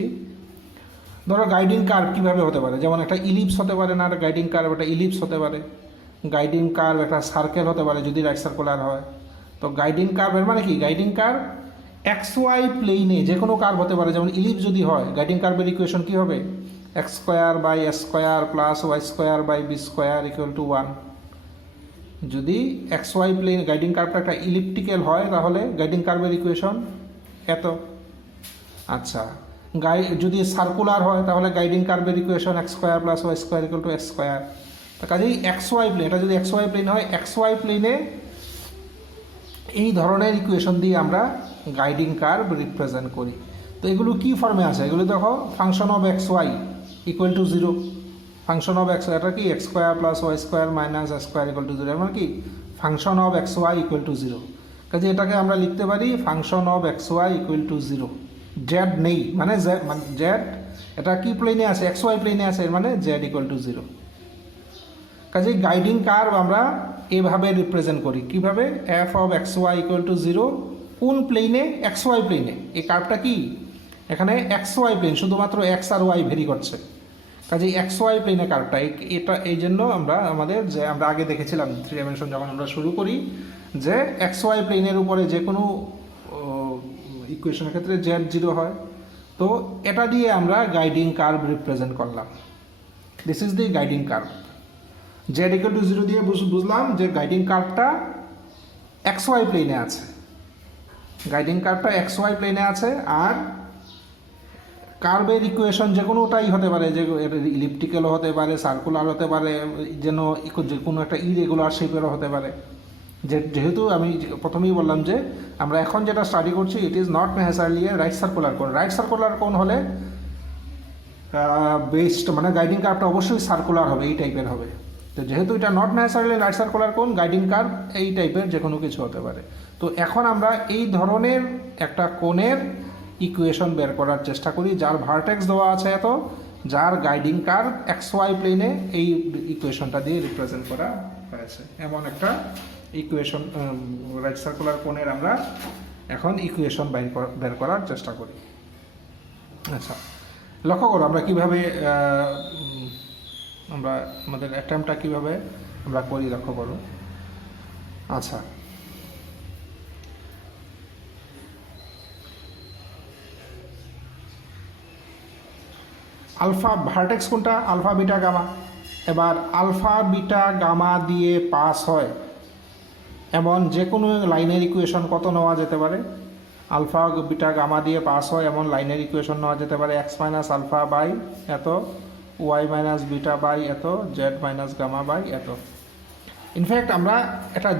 ধরো গাইডিং কার্ভ কীভাবে হতে পারে, যেমন একটা ইলিপস হতে পারে, না একটা গাইডিং কার্ভ একটা ইলিপস হতে পারে, গাইডিং কার্ভ একটা সার্কেল হতে পারে যদি রাইট সার্কুলার হয়। তো গাইডিং কার্ভের মানে কি? গাইডিং কার্ভ এক্স ওয়াই প্লেনে যে কোনো কার্ভ হতে পারে, যেমন ইলিপস যদি হয়, গাইডিং কার্ভের ইকুয়েশন কী হবে? X square by s square plus y square by b square equal to 1। যদি এক্স ওয়াই প্লেন গাইডিং কার্ভটা একটা ইলিপ্টিক্যাল হয় তাহলে গাইডিং কার্ভের ইকুয়েশন এত। আচ্ছা, যদি সার্কুলার হয় তাহলে গাইডিং কার্ভের equation x square plus y square equal to x square. তো কাজেই এক্স ওয়াই প্লেন, এটা যদি এক্স ওয়াই প্লেন হয়, এক্স ওয়াই প্লেনে এই ধরনের ইকুয়েশন দিয়ে আমরা গাইডিং কার্ভ রিপ্রেজেন্ট করি। তো এগুলো কি ফর্মে আছে? এগুলো দেখো function of x y equal to 0, function of x, এটা কি x square plus y square minus x square equal to zero, মানে কি function of x y equal to zero. কাজে এটাকে আমরা লিখতে পারি function of x y equal to zero. Z নেই মানে জেড এটা কি প্লেনে আছে, এক্স ওয়াই প্লেনে আছে, মানে জেড ইকুয়াল টু জিরো। কাজে গাইডিং কার্ভ আমরা এভাবে রিপ্রেজেন্ট করি, কিভাবে f of x y equal to zero কোন প্লেনে, এক্স ওয়াই প্লেনে। এই কার্ভটা কি এখানে এক্স ওয়াই প্লেন, শুধুমাত্র এক্স আর ওয়াই ভেরি করছে। কাজে এক্স ওয়াই প্লেনে কার্ভটা এটা, এই জন্য আমরা আমাদের যে আমরা আগে দেখেছিলাম থ্রি ডাইমেনশন যখন আমরা শুরু করি, যে এক্স ওয়াই প্লেনের উপরে যে কোনো ইকুয়েশনের ক্ষেত্রে জেড জিরো হয়। তো এটা দিয়ে আমরা গাইডিং কার্ভ রিপ্রেজেন্ট করলাম। This is the guiding curve. Z equal to zero দিয়ে বুঝলাম যে গাইডিং কার্ভটা এক্স ওয়াই প্লেনে আছে, গাইডিং কার্ভটা এক্স ওয়াই প্লেনে আছে। আর কার্ভের ইকুয়েশন যে কোনোটাই হতে পারে, যে ইলিপ্টিক্যালও হতে পারে, সার্কুলার হতে পারে, যেন যে কোনো একটা ইরেগুলার শেপেরও হতে পারে। যেহেতু আমি প্রথমেই বললাম যে আমরা এখন যেটা স্টাডি করছি it is not necessarily a right circular cone. Right circular cone হলে বেসড মানে গাইডিং কার্ভটা অবশ্যই সার্কুলার হবে, এই টাইপের হবে। তো যেহেতু এটা নট নেসেসারলি রাইট সার্কুলার কোন, গাইডিং কার্ভ এই টাইপের যে কোনো কিছু হতে পারে। তো এখন আমরা এই ধরনের একটা কোণের ইকুয়েশন বের করার চেষ্টা করি, যার ভার্টেক্স দেওয়া আছে এত, যার গাইডিং কার্ভ এক্স ওয়াই প্লেনে এই ইকুয়েশনটা দিয়ে রিপ্রেজেন্ট করা হয়েছে। এমন একটা ইকুয়েশন রাইট সার্কুলার কোণের আমরা এখন ইকুয়েশন বের করার চেষ্টা করি। আচ্ছা, লক্ষ্য করো আমরা কিভাবে আমরা আমাদের অ্যাটেম্পটা কিভাবে আমরা করি, লক্ষ্য করো। আচ্ছা, আলফা ভার্টেক্স কোনটা, আলফা বিটা গামা। এবার আলফা বিটা গামা দিয়ে পাস হয় এমন যে কোনো লাইনের ইকুয়েশন কত নেওয়া যেতে পারে, আলফা বিটা গামা দিয়ে পাস হয় এমন লাইনের ইকুয়েশন নেওয়া যেতে পারে এক্স মাইনাস আলফা বাই এত, ওয়াই মাইনাস বিটা বাই এত, জেড মাইনাস গামা বাই এত। ইনফ্যাক্ট আমরা এটা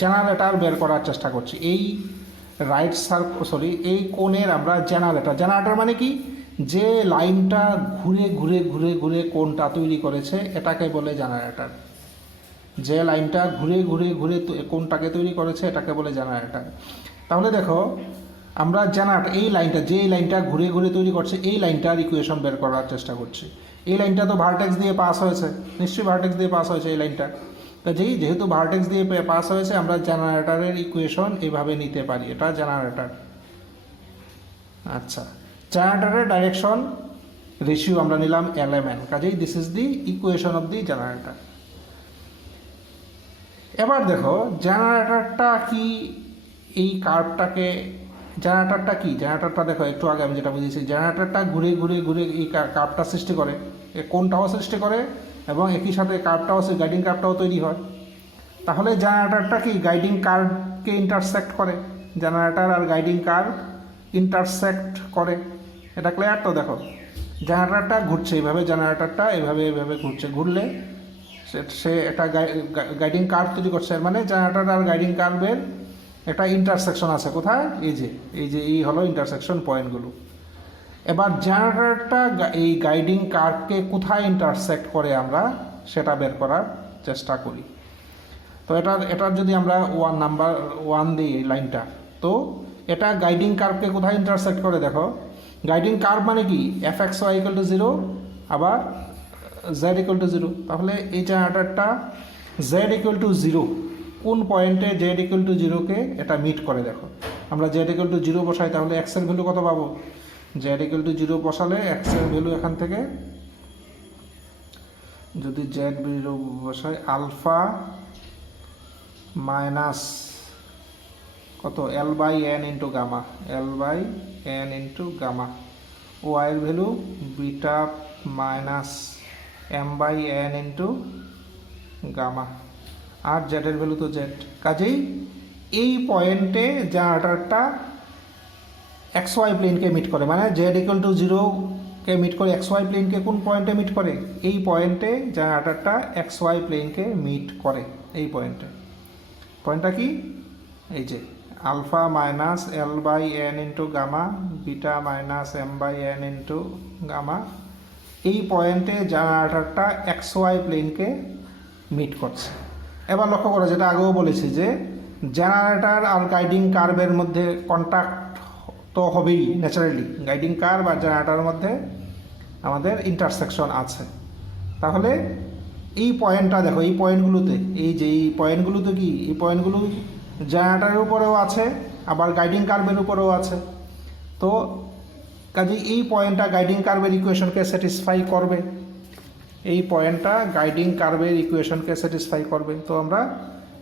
জেনারেটর বের করার চেষ্টা করছি। এই এই কোণের আমরা জেনারেটর মানে কি, যে লাইনটা ঘুরে ঘুরে ঘুরে ঘুরে কোণটা তৈরি করেছে এটাকে বলে জেনারেটর। যে লাইনটা ঘুরে ঘুরে ঘুরে কোণটাকে তৈরি করেছে এটাকে বলে জেনারেটর। তাহলে দেখো আমরা এই লাইনটা, যে লাইনটা ঘুরে ঘুরে তৈরি করছে এই লাইনটার ইকুয়েশন বের করার চেষ্টা করছি। এই লাইনটা তো ভার্টেক্স দিয়ে পাস হয়েছে, নিশ্চয়ই ভার্টেক্স দিয়ে পাস হয়েছে এই লাইনটা। তো যেহেতু ভার্টেক্স দিয়ে পাস হয়েছে আমরা জেনারেটরের ইকুয়েশন এভাবে নিতে পারি, এটা জেনারেটর। আচ্ছা, জেনারেটরের ডাইরেকশন রেশিও আমরা নিলাম LMN, কাজেই this is the equation of the generator. এবার দেখো জেনারেটরটা কি, এই কার্ভটাকে জেনারেটরটা কি, জেনারেটরটা দেখো একটু আগে আমি যেটা বুঝিয়েছি, জেনারেটরটা ঘুরে ঘুরে ঘুরে এই কার্ভটা সৃষ্টি করে, কোণটাও সৃষ্টি করে এবং একই সাথে কার্ভটাও, গাইডিং কার্ভটাও তৈরি হয়। তাহলে জেনারেটরটা কি গাইডিং কার্ভকে ইন্টারসেক্ট করে, জেনারেটর আর গাইডিং কার্ভ ইন্টারসেক্ট করে, এটা ক্লিয়ার তো? দেখো জেনারেটরটা ঘুরছে এইভাবে, জেনারেটরটা এভাবে এভাবে ঘুরছে, ঘুরলে সে একটা গাইডিং কার্ভ তৈরি করছে। মানে জেনারেটর আর গাইডিং কার্ভের একটা ইন্টারসেকশন আছে, কোথায়, এই হলো ইন্টারসেকশন পয়েন্টগুলো। এবার জেনারেটরটা এই গাইডিং কার্ভকে কোথায় ইন্টারসেক্ট করে আমরা সেটা বের করার চেষ্টা করি। তো এটার যদি আমরা নাম্বার 1 দিই এই লাইনটা, তো এটা গাইডিং কার্ভকে কোথায় ইন্টারসেক্ট করে, দেখো গাইডিং কার্ভ মানে কি f x y equal to 0 আবার জেড ইকুয়াল টু 0। তাহলে এই জেনারেটরটা জেড ইকুয়াল টু 0 কোন পয়েন্টে জেড ইকুয়াল টু 0কে এটা মিট করে, দেখো আমরা জেড ইকুয়াল টু 0 বসাই তাহলে এক্সের ভ্যালু কত পাবো, জেড ইকুয়াল টু 0 বসালে এক্সের ভ্যালু এখান থেকে যদি জেড ভ্যালু বসাই আলফা মাইনাস কত l by n into gamma, l by n into gamma, ওয়াইয়ের value beta minus m by n into gamma, আর জেডের ভ্যালু তো জেড। কাজেই এই পয়েন্টে জেনারেটরটা এক্স ওয়াই প্লেনকে মিট করে, মানে জেড ইকুয়াল টু 0কে মিট করে, এক্স ওয়াই প্লেনকে কোন পয়েন্টে মিট করে, এই পয়েন্টে জেনারেটরটা এক্স ওয়াই প্লেনকে মিট করে। এই পয়েন্টটা কি, এই যে alpha minus l by n into gamma, beta minus m by n into gamma, এই পয়েন্টে জেনারেটরটা এক্স ওয়াই প্লেনকে মিট করছে। এবার লক্ষ্য করো, যেটা আগেও বলেছি যে জেনারেটর আর গাইডিং কার্ভের মধ্যে কন্ট্যাক্ট তো হবেই ন্যাচারালি, গাইডিং কার্ভ আর জেনারেটরের মধ্যে আমাদের ইন্টারসেকশন আছে। তাহলে এই পয়েন্টটা দেখো, এই পয়েন্টগুলোতে, এই যে এই পয়েন্টগুলোতে কি, এই পয়েন্টগুলো জেনারেটরের উপরেও আছে আবার গাইডিং কার্ভের উপরেও আছে। তো কাজে এই পয়েন্টটা গাইডিং কার্ভের ইকুয়েশনকে স্যাটিসফাই করবে, এই পয়েন্টটা গাইডিং কার্ভের ইকুয়েশনকে স্যাটিসফাই করবে। তো আমরা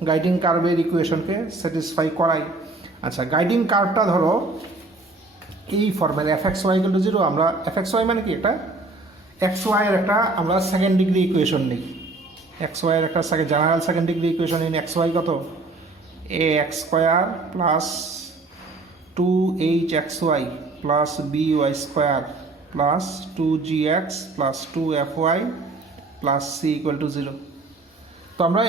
গাইডিং কার্ভের ইকুয়েশনকে স্যাটিসফাই করাই। আচ্ছা, গাইডিং কার্ভটা ধরো এই ফর্মের f x y equal to 0, আমরা এফ এক্স ওয়াই মানে কি, একটা এক্স ওয়াইয়ের একটা আমরা সেকেন্ড ডিগ্রি ইকুয়েশন নিই। এক্স ওয়াইয়ের একটা জেনারেল সেকেন্ড ডিগ্রি ইকুয়েশন নিন। এক্স ওয়াই কত, a x square plus 2h x y plus b y square plus 2gx plus 2fy plus c equal to 0। তো আমরা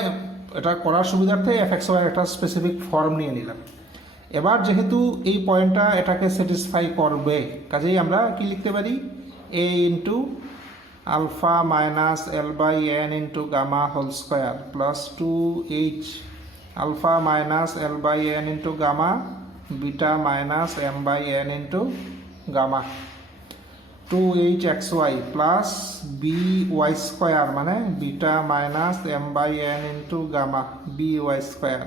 এটা করার সুবিধার্থে এফ এক্স ওয়াই একটা স্পেসিফিক ফর্ম নিয়ে নিলাম। এবার যেহেতু এই পয়েন্টটা এটাকে স্যাটিসফাই করবে, কাজেই আমরা কি লিখতে পারি, a into alpha minus l by n into gamma whole square plus 2h alpha minus l by n into gamma beta minus m by n into gamma 2h x y plus b y square মানে beta minus m by n into gamma b y square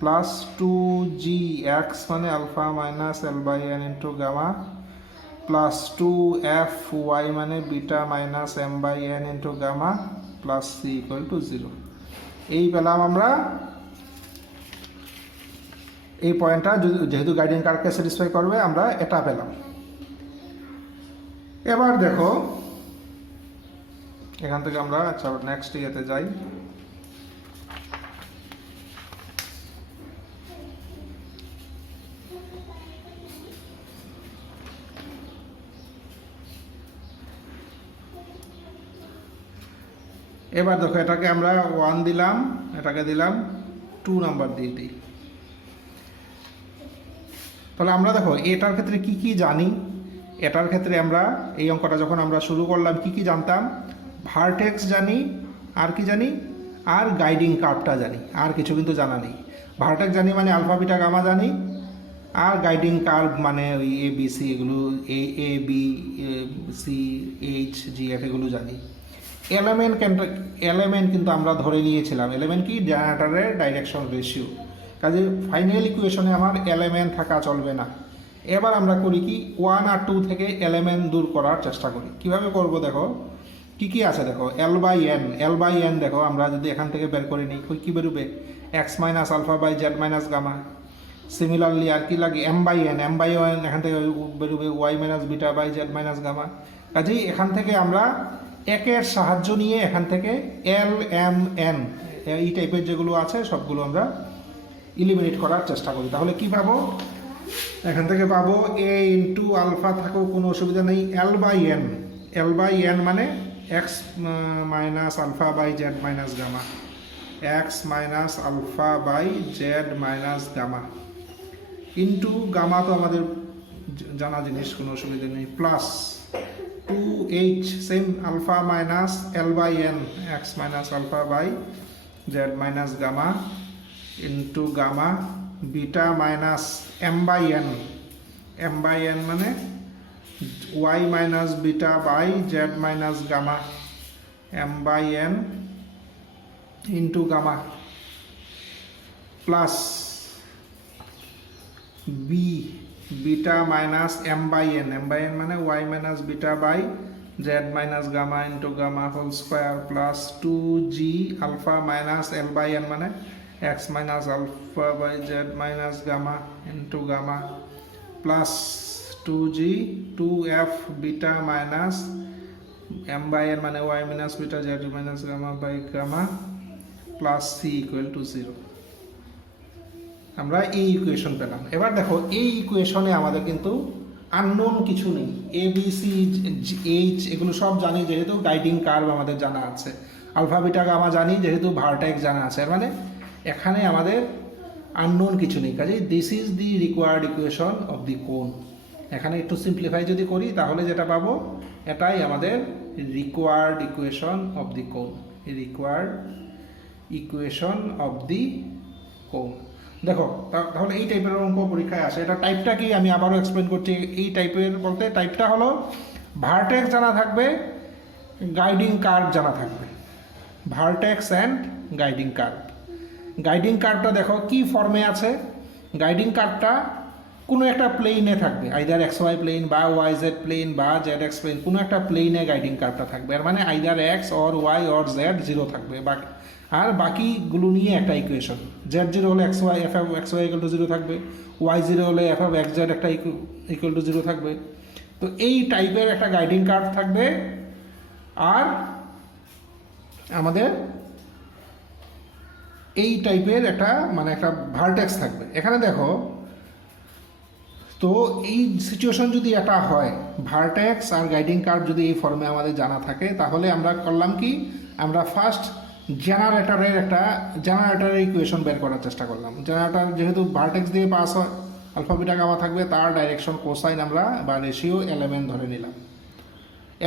plus 2gx মানে alpha minus l by n into gamma plus 2fy মানে beta minus m by n into gamma plus c equal to 0। এই পেলাম আমরা এই পয়েন্টটা, যেহেতু guiding কার্ভকে satisfy করবে আমরা এটা পেলাম। এবার দেখো এখান থেকে আমরা আচ্ছা নেক্সট ইয়েতে যাই। এবার দেখো এটাকে আমরা 1 দিলাম, এটাকে দিলাম 2 নাম্বার দিয়ে দিই। তাহলে আমরা দেখো এটার ক্ষেত্রে কি কি জানি। এটার ক্ষেত্রে আমরা এই অঙ্কটা যখন আমরা শুরু করলাম কি কি জানতাম, ভার্টেক্স জানি, আর কি জানি, আর গাইডিং কার্ভটা জানি, আর কিছু কিন্তু জানা নেই। ভার্টেক্স জানি মানে আলফা বিটা গামা জানি, আর গাইডিং কার্ভ মানে ওই এ বি সি, এগুলো a b c h g f এগুলো জানি। এলিমেন্ট কিন্তু আমরা ধরে নিয়েছিলাম, এলিমেন্ট কি, জেনারেটরের ডাইরেকশন রেশিও। কাজে ফাইনাল ইকুয়েশনে আমার এলিমেন্ট থাকা চলবে না। এবার আমরা করি কি, 1 আর 2 থেকে এলিমেন্ট দূর করার চেষ্টা করি। কিভাবে করব দেখো, কি কি আছে দেখো, এল বাই এন দেখো আমরা যদি এখান থেকে বের করে নিই কি বেরোবে, x minus alpha by z minus gamma. Similarly আর কি লাগে, এম বাই এন এখান থেকে বেরোবে y minus beta by z minus gamma. কাজেই এখান থেকে আমরা একের সাহায্য নিয়ে এখান থেকে এল এম এন এই টাইপের যেগুলো আছে সবগুলো আমরা ইলিমিনেট করার চেষ্টা করি। তাহলে কি পাবো, এখান থেকে পাবো এ ইন্টু আলফা থাকেও কোনো অসুবিধা নেই, এল বাই এন মানে x minus alpha by z minus gamma, x minus alpha by z minus gamma into gamma তো আমাদের জানা জিনিস, কোনো অসুবিধা নেই, plus 2h same alpha minus l by n x minus alpha by z minus gamma into gamma beta minus m by n মানে y minus beta by z minus gamma m by n into gamma plus b beta minus m by n মানে y minus beta by z minus gamma into gamma whole square plus 2g alpha minus l by n মানে x minus alpha by z minus gamma into gamma plus 2g 2f beta minus m by n মানে y minus beta z minus gamma by gamma plus c equal to 0। আমরা এই equation পেলাম। এবার দেখো এই ইকুয়েশনে আমাদের কিন্তু আননোন কিছু নেই, এ বি সি এইচ এগুলো সব জানি যেহেতু গাইডিং কার্ভ আমাদের জানা আছে, আলফা বিটা গামা জানি যেহেতু ভার্টেক্স জানা আছে, মানে এখানে আমাদের আননোন কিছু নেই। কাজেই this is the required equation of the কোন। এখানে একটু সিম্পলিফাই যদি করি তাহলে যেটা পাবো এটাই আমাদের রিকোয়ার্ড ইকুয়েশন অফ দি কোণ, রিকোয়ার্ড ইকুয়েশন অফ দি কোণ। দেখো তাহলে এই টাইপের অঙ্ক পরীক্ষায় আসে। এটা টাইপটা কি আমি আবারও এক্সপ্লেন করছি। এই টাইপের বলতে টাইপটা হলো ভার্টেক্স জানা থাকবে, গাইডিং কার্ভ জানা থাকবে, vertex and guiding curve. Guiding কার্ভটা দেখো কি ফর্মে আছে। গাইডিং কার্ভটা কোনো একটা প্লেনে থাকবে, আইদার এক্স ওয়াই প্লেন বা ওয়াই জেড প্লেন বা জেড এক্স প্লেন, কোনো একটা প্লেনে গাইডিং কার্ভটা থাকবে। এর মানে either x or y or z zero থাকবে, বাকি আর বাকিগুলো নিয়ে একটা ইকুয়েশন। জেড জিরো হলে x y f f x y equal to zero থাকবে, ওয়াই জিরো হলে এফ এফ এক্স জেড একটা ইকুয়াল টু জিরো থাকবে। তো এই টাইপের একটা গাইডিং কার্ভ থাকবে। আর আমাদের এই টাইপের একটা মানে একটা ভার্টেক্স থাকবে। এখানে দেখো তো এই সিচুয়েশন যদি এটা হয়, ভার্টেক্স আর গাইডিং কার্ভ যদি এই ফর্মে আমাদের জানা থাকে, তাহলে আমরা করলাম কি, আমরা ফার্স্ট জেনারেটরের ইকুয়েশন বের করার চেষ্টা করলাম। জেনারেটর যেহেতু ভার্টেক্স দিয়ে পাস হয়, আলফা বিটা গামা থাকবে, তার ডাইরেকশন কোসাইন আমরা বা রেশিও এলিমেন্ট ধরে নিলাম।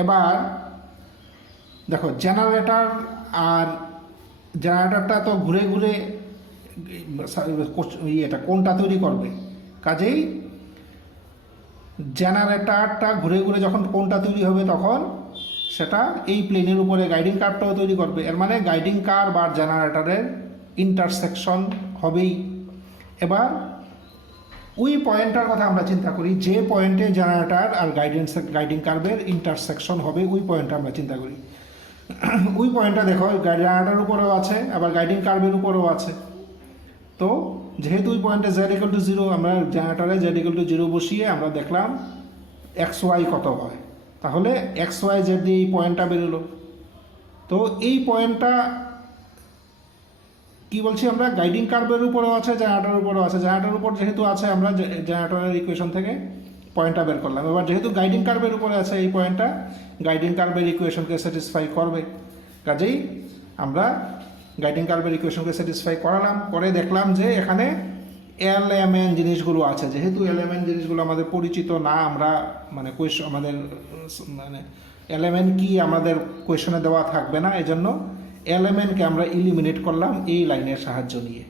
এবার দেখো জেনারেটরটা তো ঘুরে ঘুরে এটা কোনটা তৈরি করবে, কাজেই জেনারেটরটা ঘুরে ঘুরে যখন কোনটা তৈরি হবে তখন সেটা এই প্লেনের উপরে গাইডিং কার্ভটাও তৈরি করবে। এর মানে গাইডিং কার্ভ আর জেনারেটরের ইন্টারসেকশন হবেই। এবার ওই পয়েন্টটার কথা আমরা চিন্তা করি, যে পয়েন্টে জেনারেটর আর গাইডিং কার্ভের ইন্টারসেকশন হবে ওই পয়েন্টটা আমরা চিন্তা করি। ওই পয়েন্টটা দেখো জেনারেটরের উপরেও আছে, আবার গাইডিং কার্ভের উপরেও আছে। তো যেহেতু ওই পয়েন্টে জেড ইকুয়াল টু জিরো, আমরা জেনারেটরে জেড ইকুয়াল টু জিরো বসিয়ে আমরা দেখলাম এক্স ওয়াই কত হয়, তাহলে এক্স ওয়াই জেড দিয়ে এই পয়েন্টটা বেরোলো। তো এই পয়েন্টটা কি বলছি আমরা, গাইডিং কার্ভের উপরেও আছে, জেনারেটরের উপরেও আছে। জেনারেটরের উপর যেহেতু আছে, আমরা জেনারেটরের ইকুয়েশন থেকে পয়েন্টটা বের করলাম। এবার যেহেতু গাইডিং কার্ভের উপরে আছে, এই পয়েন্টটা গাইডিং কার্ভের ইকুয়েশনকে স্যাটিসফাই করবে, কাজেই আমরা গাইডিং কার্ভের ইকুয়েশনকে স্যাটিসফাই করালাম। করে দেখলাম যে এখানে এলএমএন জিনিসগুলো আছে। যেহেতু এলএমএন জিনিসগুলো আমাদের পরিচিত না, আমরা মানে আমাদের মানে এলএমএন কি আমাদের কোয়েশনে দেওয়া থাকবে না, এজন্য এলএমএনকে আমরা ইলিমিনেট করলাম এই লাইনের সাহায্য নিয়ে।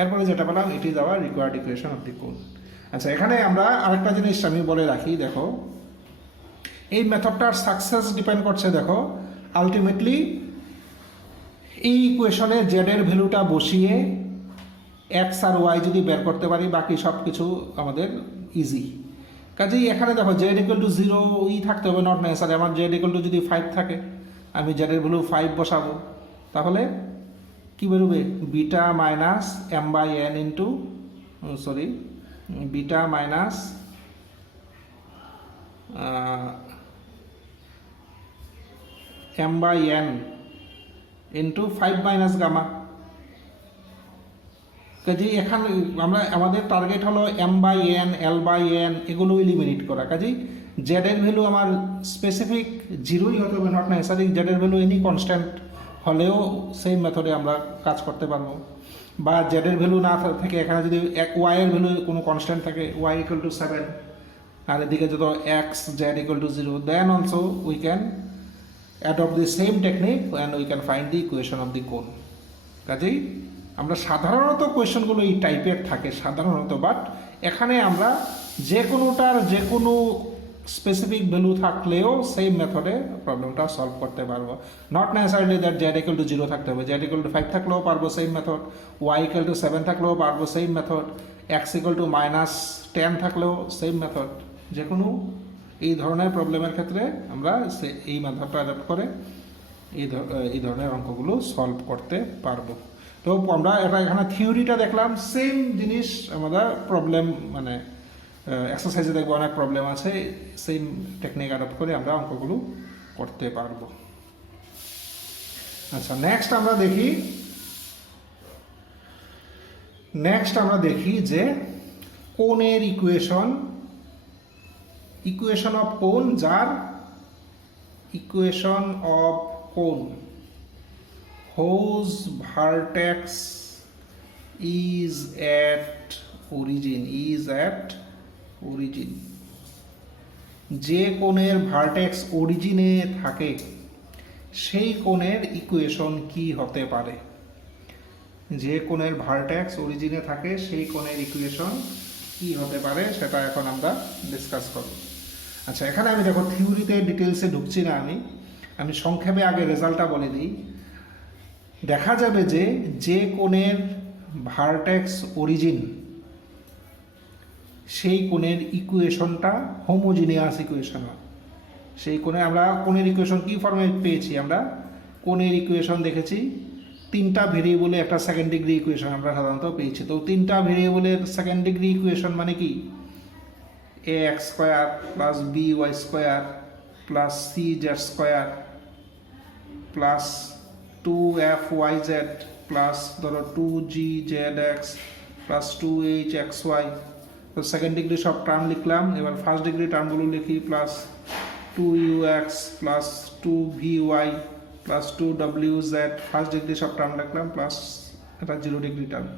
এরপরে যেটা পেলাম, এটি দেওয়া রিকোয়ার্ড ইকুয়েশন অফ দি কোণ। আচ্ছা, এখানে আমরা আরেকটা জিনিস আমি বলে রাখি, দেখো এই মেথডটার সাকসেস ডিপেন্ড করছে, দেখো আলটিমেটলি এই ইকুয়েশনে জেডের ভ্যালুটা বসিয়ে এক্স আর ওয়াই যদি বের করতে পারি, বাকি সব কিছু আমাদের ইজি। কাজেই এখানে দেখো জেড ইকুয়াল টু জিরো থাকতে হবে, নট নেসারি। আমার জেড ইকুয়াল টু যদি 5 থাকে, আমি জেডের ভ্যালু 5 বসাবো, তাহলে কি বেরোবে, beta minus m by n into beta minus m by n into 5 minus gamma. কাজেই এখানে আমাদের টার্গেট হলো m by n, l by n, এগুলো ইলিমিনেট করা। কাজেই জেডের ভ্যালু আমার স্পেসিফিক জিরোই হতে হবে, নট নেসারি। জেডের ভ্যালু এনি কনস্ট্যান্ট হলেও সেই মেথডে আমরা কাজ করতে পারবো। বা জেডের ভ্যালু না থেকে এখানে যদি ওয়াইয়ের ভ্যালু কোনো কনস্ট্যান্ট থাকে, ওয়াই ইকুয়াল টু 7, আর এদিকে যত x z equal to 0, then also we can adopt the same technique and we can find the equation of the cone. কাজেই আমরা সাধারণত কোয়েশনগুলো এই টাইপের থাকে সাধারণত, বাট এখানে আমরা যে কোনোটার যে কোনো স্পেসিফিক ভ্যালু থাকলেও সেই মেথডে প্রবলেমটা সলভ করতে পারবো। Not necessarily that z equal to 0 থাকতে হবে, জেড ইকুয়াল টু 5 থাকলেও পারবো same method, y equal to 7 থাকলেও পারবো same method, x equal to -10 থাকলেও সেম মেথড। যে কোনো এই ধরনের প্রবলেমের ক্ষেত্রে আমরা এই মেথডটা অ্যাডাপ্ট করে এই ধরনের অঙ্কগুলো সলভ করতে পারবো। তো আমরা এখানে থিওরিটা দেখলাম, সেম জিনিস আমাদের প্রবলেম মানে এক্সারসাইজে দেখবো অনেক প্রবলেম আছে, সেম টেকনিক অ্যাডাপ্ট করে আমরা অঙ্কগুলো করতে পারবো। আচ্ছা, নেক্সট আমরা দেখি যে কোণের ইকুয়েশন অফ কোণ, যার ইকুয়েশন অফ কোণ whose vertex is at origin যে কোণের ভার্টেক্স অরিজিনে থাকে সেই কোণের ইকুয়েশন কি হতে পারে? যে কোণের ভার্টেক্স অরিজিনে থাকে সেই কোণের ইকুয়েশন কি হতে পারে সেটা এখন আমরা ডিসকাস করব। আচ্ছা, এখানে আমি দেখো থিওরিতে ডিটেলসে ঢুকছি না, আমি সংক্ষেপে আগে রেজাল্টটা বলে দিই। দেখা যাবে যে যে কোণের ভার্টেক্স অরিজিন সেই কোণের ইকুয়েশনটা হোমোজিনিয়াস ইকুয়েশন হয়। সেই কোণে আমরা কোণের ইকুয়েশন কি ফর্মে পেয়েছি? আমরা কোণের ইকুয়েশন দেখেছি তিনটা ভেরিয়েবলে একটা সেকেন্ড ডিগ্রি ইকুয়েশন আমরা সাধারণত পেয়েছি। তো তিনটা ভেরিয়েবলের সেকেন্ড ডিগ্রি ইকুয়েশন মানে কি? A x square plus b y square plus c z square plus 2f(yz) plus ধরো 2g(z)x প্লাস 2h(xy)। তো সেকেন্ড ডিগ্রি সব টার্ম লিখলাম, এবার ফার্স্ট ডিগ্রি টার্মগুলো লিখি, plus 2ux plus 2vy plus 2wz। First degree সব term লিখলাম plus এটা 0 degree term.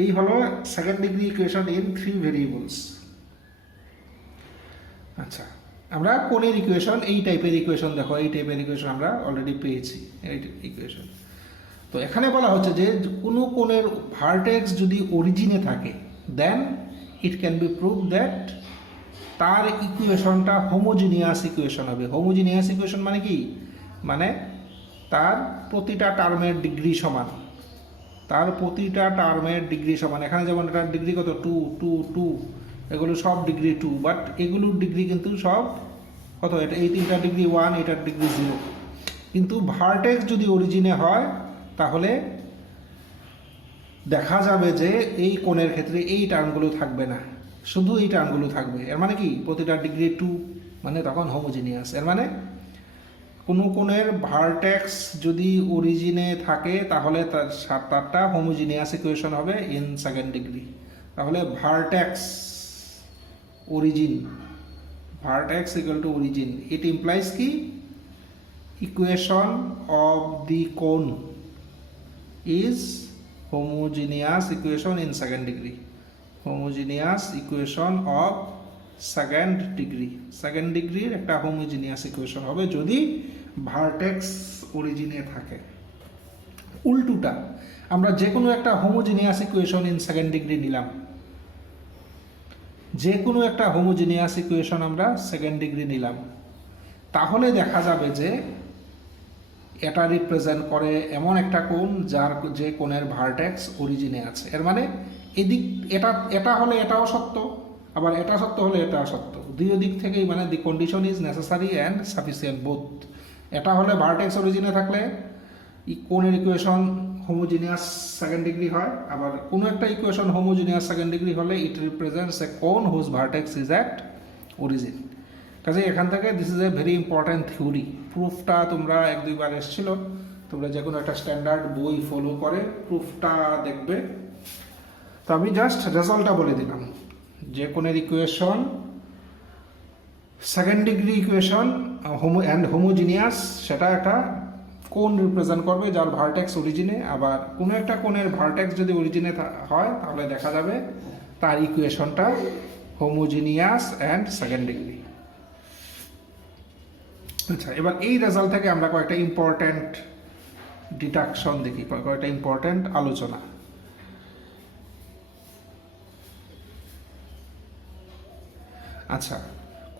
এই হলো second degree equation in 3 variables. আচ্ছা, আমরা কোণের ইকুয়েশন এই টাইপের ইকুয়েশন দেখো, এই টাইপের ইকুয়েশন আমরা অলরেডি পেয়েছি এই ইকুয়েশন। তো এখানে বলা হচ্ছে যে কোনো কোণের ভার্টেক্স যদি অরিজিনে থাকে then it can be prove that তার ইকুয়েশনটা হোমোজিনিয়াস ইকুয়েশন হবে। হোমোজিনিয়াস ইকুয়েশন মানে কি? মানে তার প্রতিটা টার্মের ডিগ্রি সমান, তার প্রতিটা টার্মের ডিগ্রি সমান। এখানে যেমন এটার ডিগ্রি কত? 2 2 2, এগুলো সব ডিগ্রি 2, বাট এগুলোর ডিগ্রি কিন্তু সব কত? এটা এই তিনটা ডিগ্রি 1, এটার ডিগ্রি 0। কিন্তু ভার্টেক্স যদি অরিজিনে হয় তাহলে দেখা যাবে যে এই কোণের ক্ষেত্রে এই টার্মগুলো থাকবে না, শুধু এই টার্মগুলো থাকবে। এর মানে কি? প্রতিটা ডিগ্রি 2, মানে তখন হোমোজিনিয়াস। এর মানে কোনো কোণের ভার্টেক্স যদি অরিজিনে থাকে তাহলে তারটা হোমোজিনিয়াস ইকুয়েশন হবে ইন সেকেন্ড ডিগ্রি। তাহলে vertex origin, vertex equal to origin, it implies কি equation of the cone is homogeneous equation in second degree, homogeneous equation of second degree, second degree একটা homogeneous equation হবে যদি vertex origin এ থাকে। উল্টোটা আমরা যে কোনো একটা homogeneous equation in second degree নিলাম, যে কোনো একটা হোমোজিনিয়াস ইকুয়েশন আমরা সেকেন্ড ডিগ্রি নিলাম, তাহলে দেখা যাবে যে এটা রিপ্রেজেন্ট করে এমন একটা কোণ যার যে কোণের ভার্টেক্স অরিজিনে আছে। এর মানে এদিক এটা হলে এটাও সত্য, আবার এটা সত্য হলে এটা সত্য, দুই দিক থেকেই, মানে দি condition is necessary and sufficient both. এটা হলে ভার্টেক্স অরিজিনে থাকলে কোণের ইকুয়েশন হোমোজিনিয়াস সেকেন্ড ডিগ্রি হয়, আবার কোনো একটা ইকুয়েশন হোমোজিনিয়াস সেকেন্ড ডিগ্রি হলে ইট represents a cone whose vertex is at origin. কাজে এখান থেকে this is a very important theory. প্রুফটা তোমরা 1-2 বার এসেছিল, তোমরা যে কোনো একটা স্ট্যান্ডার্ড বই ফলো করে প্রুফটা দেখবে। তো আমি জাস্ট রেজাল্টটা বলে দিলাম, যে কোণের equation second degree equation homogeneous, সেটা একটা কোণ রিপ্রেজেন্ট করবে যার ভার্টেক্স অরিজিনে। আবার কোনো একটা কোণের ভার্টেক্স যদি অরিজিনে হয় তাহলে দেখা যাবে তার ইকুয়েশনটা হোমোজিনিয়াস অ্যান্ড সেকেন্ড ডিগ্রি। আচ্ছা, এবার এই রেজাল্ট থেকে আমরা কয়েকটা ইম্পর্ট্যান্ট ডিডাকশন দেখি, কয়েকটা ইম্পর্ট্যান্ট আলোচনা। আচ্ছা,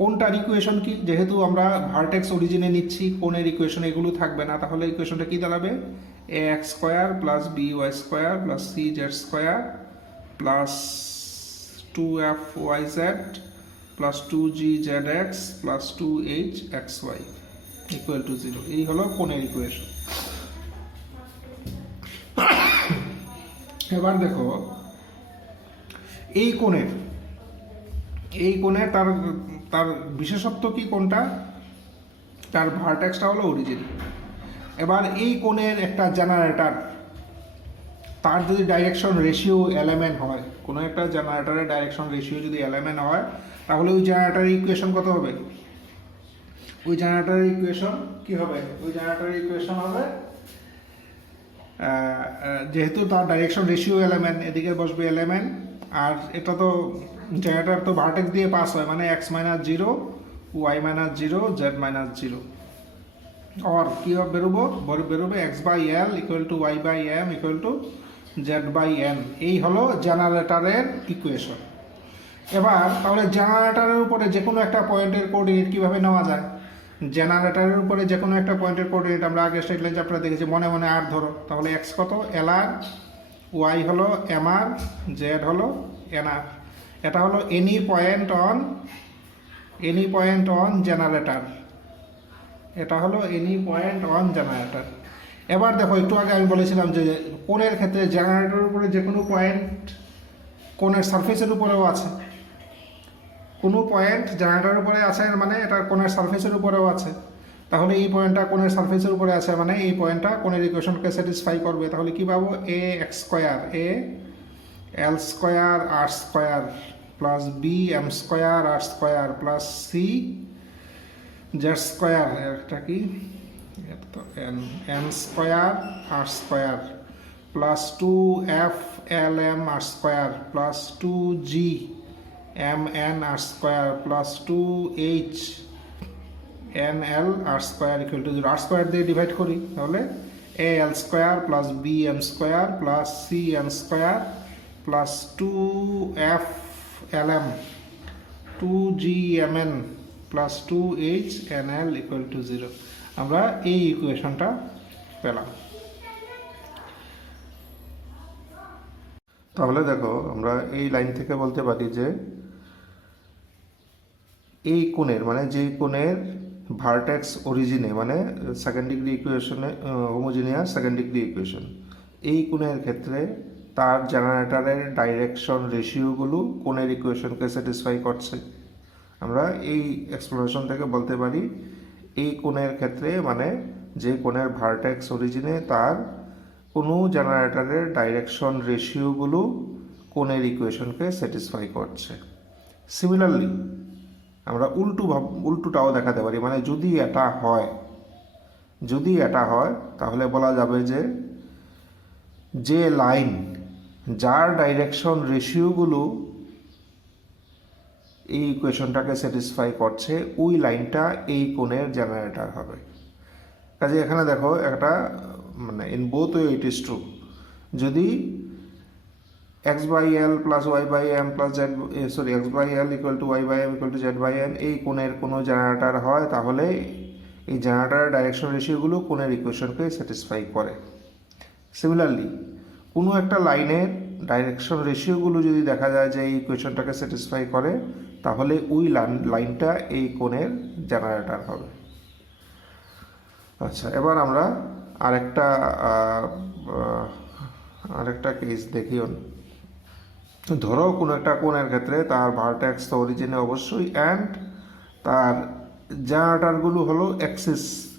কোনটার ইকুয়েশন কি? যেহেতু আমরা ভার্টেক্স অরিজিনে নিচ্ছি, কোণের ইকুয়েশন এগুলো থাকবে না, তাহলে ইকুয়েশনটা কি দাঁড়াবে? A x square plus b y square plus c z square plus 2f(yz) plus 2g(z)x plus 2h(xy) equal to 0। এই হলো কোণের ইকুয়েশন। এবার দেখো এই কোণের তার বিশেষত্ব কি? কোনটা? তার ভার্টেক্সটা হলো অরিজিন। এবার এই কোণের একটা জেনারেটর, তার যদি ডাইরেকশন রেশিও এলিমেন্ট হয়, কোনো একটা জেনারেটরের ডাইরেকশন রেশিও যদি এলিমেন্ট হয়, তাহলে ওই জেনারেটরের ইকুয়েশন কত হবে? ওই জেনারেটরের ইকুয়েশন কি হবে? ওই জেনারেটরের ইকুয়েশন হবে, যেহেতু তার ডাইরেকশন রেশিও এলিমেন্ট, এদিকে বসবে এলিমেন্ট, আর এটা তো জেনারেটর তো ভার্টেক্স দিয়ে পাস হয়, মানে x - 0 y minus zero z minus zero, আর কী বেরোবো বেরোবে x by l equal to y by m equal to z by n. এই হলো জেনারেটরের ইকুয়েশন। এবার তাহলে জেনারেটরের উপরে যে কোনো একটা পয়েন্টের কোঅর্ডিনেট কীভাবে নেওয়া যায়? জেনারেটরের উপরে যে কোনো একটা পয়েন্টের কোঅর্ডিনেট আমরা আগে স্ট্রেট লাইন চ্যাপ্টারে দেখেছি, মনে মনে আর ধরো, তাহলে এক্স কত এল আর, ওয়াই হলো এম আর, জেড হলো এন আর। এটা হলো এনি পয়েন্ট অন জেনারেটর, এটা হলো এনি পয়েন্ট অন জেনারেটর। এবার দেখো, একটু আগে আমি বলেছিলাম যে কোণের ক্ষেত্রে জেনারেটরের উপরে যে কোনো পয়েন্ট কোণের সারফেসের উপরেও আছে, কোনো পয়েন্ট জেনারেটরের উপরে আছে মানে এটা কোণের সারফেসের উপরেও আছে। তাহলে এই পয়েন্টটা কোণের সারফেসের উপরে আছে মানে এই পয়েন্টটা কোণের ইকুয়েশনকে স্যাটিসফাই করবে। তাহলে কী পাবো? A x square a l square r square plus b m square r square plus c z square, একটা কি n n square r square plus two f l m r square plus two g m n r square plus two h n l r square equal to zero. R square দিয়ে divide করি, তাহলে a l square plus b m square plus c n square plus two f l m two g m n plus two h n l equal to zero. আমরা এই ইকুয়েশনটা পেলাম। তাহলে দেখো, আমরা এই লাইন থেকে বলতে পারি যে এই কোণের মানে যেই কোণের ভার্টেক্স অরিজিনে মানে সেকেন্ড ডিগ্রি ইকুয়েশনে হোমোজিনিয়াস সেকেন্ড ডিগ্রি ইকুয়েশন, এই কোণের ক্ষেত্রে তার জেনারেটরের ডাইরেকশন রেশিওগুলো কোণের ইকুয়েশনকে স্যাটিসফাই করছে। আমরা এই এক্সপ্লেনেশন থেকে বলতে পারি এই কোণের ক্ষেত্রে মানে যে কোণের ভার্টেক্স অরিজিনে তার কোনো জেনারেটরের ডাইরেকশন রেশিওগুলো কোণের ইকুয়েশনকে স্যাটিসফাই করছে। সিমিলারলি আমরা উল্টোটাও দেখাতে পারি, মানে যদি এটা হয় তাহলে বলা যাবে যে লাইন যার ডাইরেকশন রেশিওগুলো এই ইকুয়েশনটাকে স্যাটিসফাই করছে ওই লাইনটা এই কোণের জেনারেটর হবে। কাজে এখানে দেখো একটা মানে in both way it is true. যদি x by l plus y by m plus z x by l equal to y by m equal to z by n এই কোণের কোনো জেনারেটর হয়, তাহলে এই জেনারেটরের ডাইরেকশন রেশিওগুলো কোণের ইকুয়েশনকে স্যাটিসফাই করে। সিমিলারলি কোনো একটা লাইনের ডাইরেকশন রেশিওগুলো যদি দেখা যায় যে এই ইকুয়েশনটাকে স্যাটিসফাই করে, তাহলে ওই লাইনটা এই কোণের জেনারেটর হবে। আচ্ছা, এবার আমরা আরেকটা কেস দেখি। ধরো কোনো একটা কোণের ক্ষেত্রে তার ভার্টেক্স তো অরিজিনে অবশ্যই, অ্যান্ড তার জেনারেটরগুলো হলো x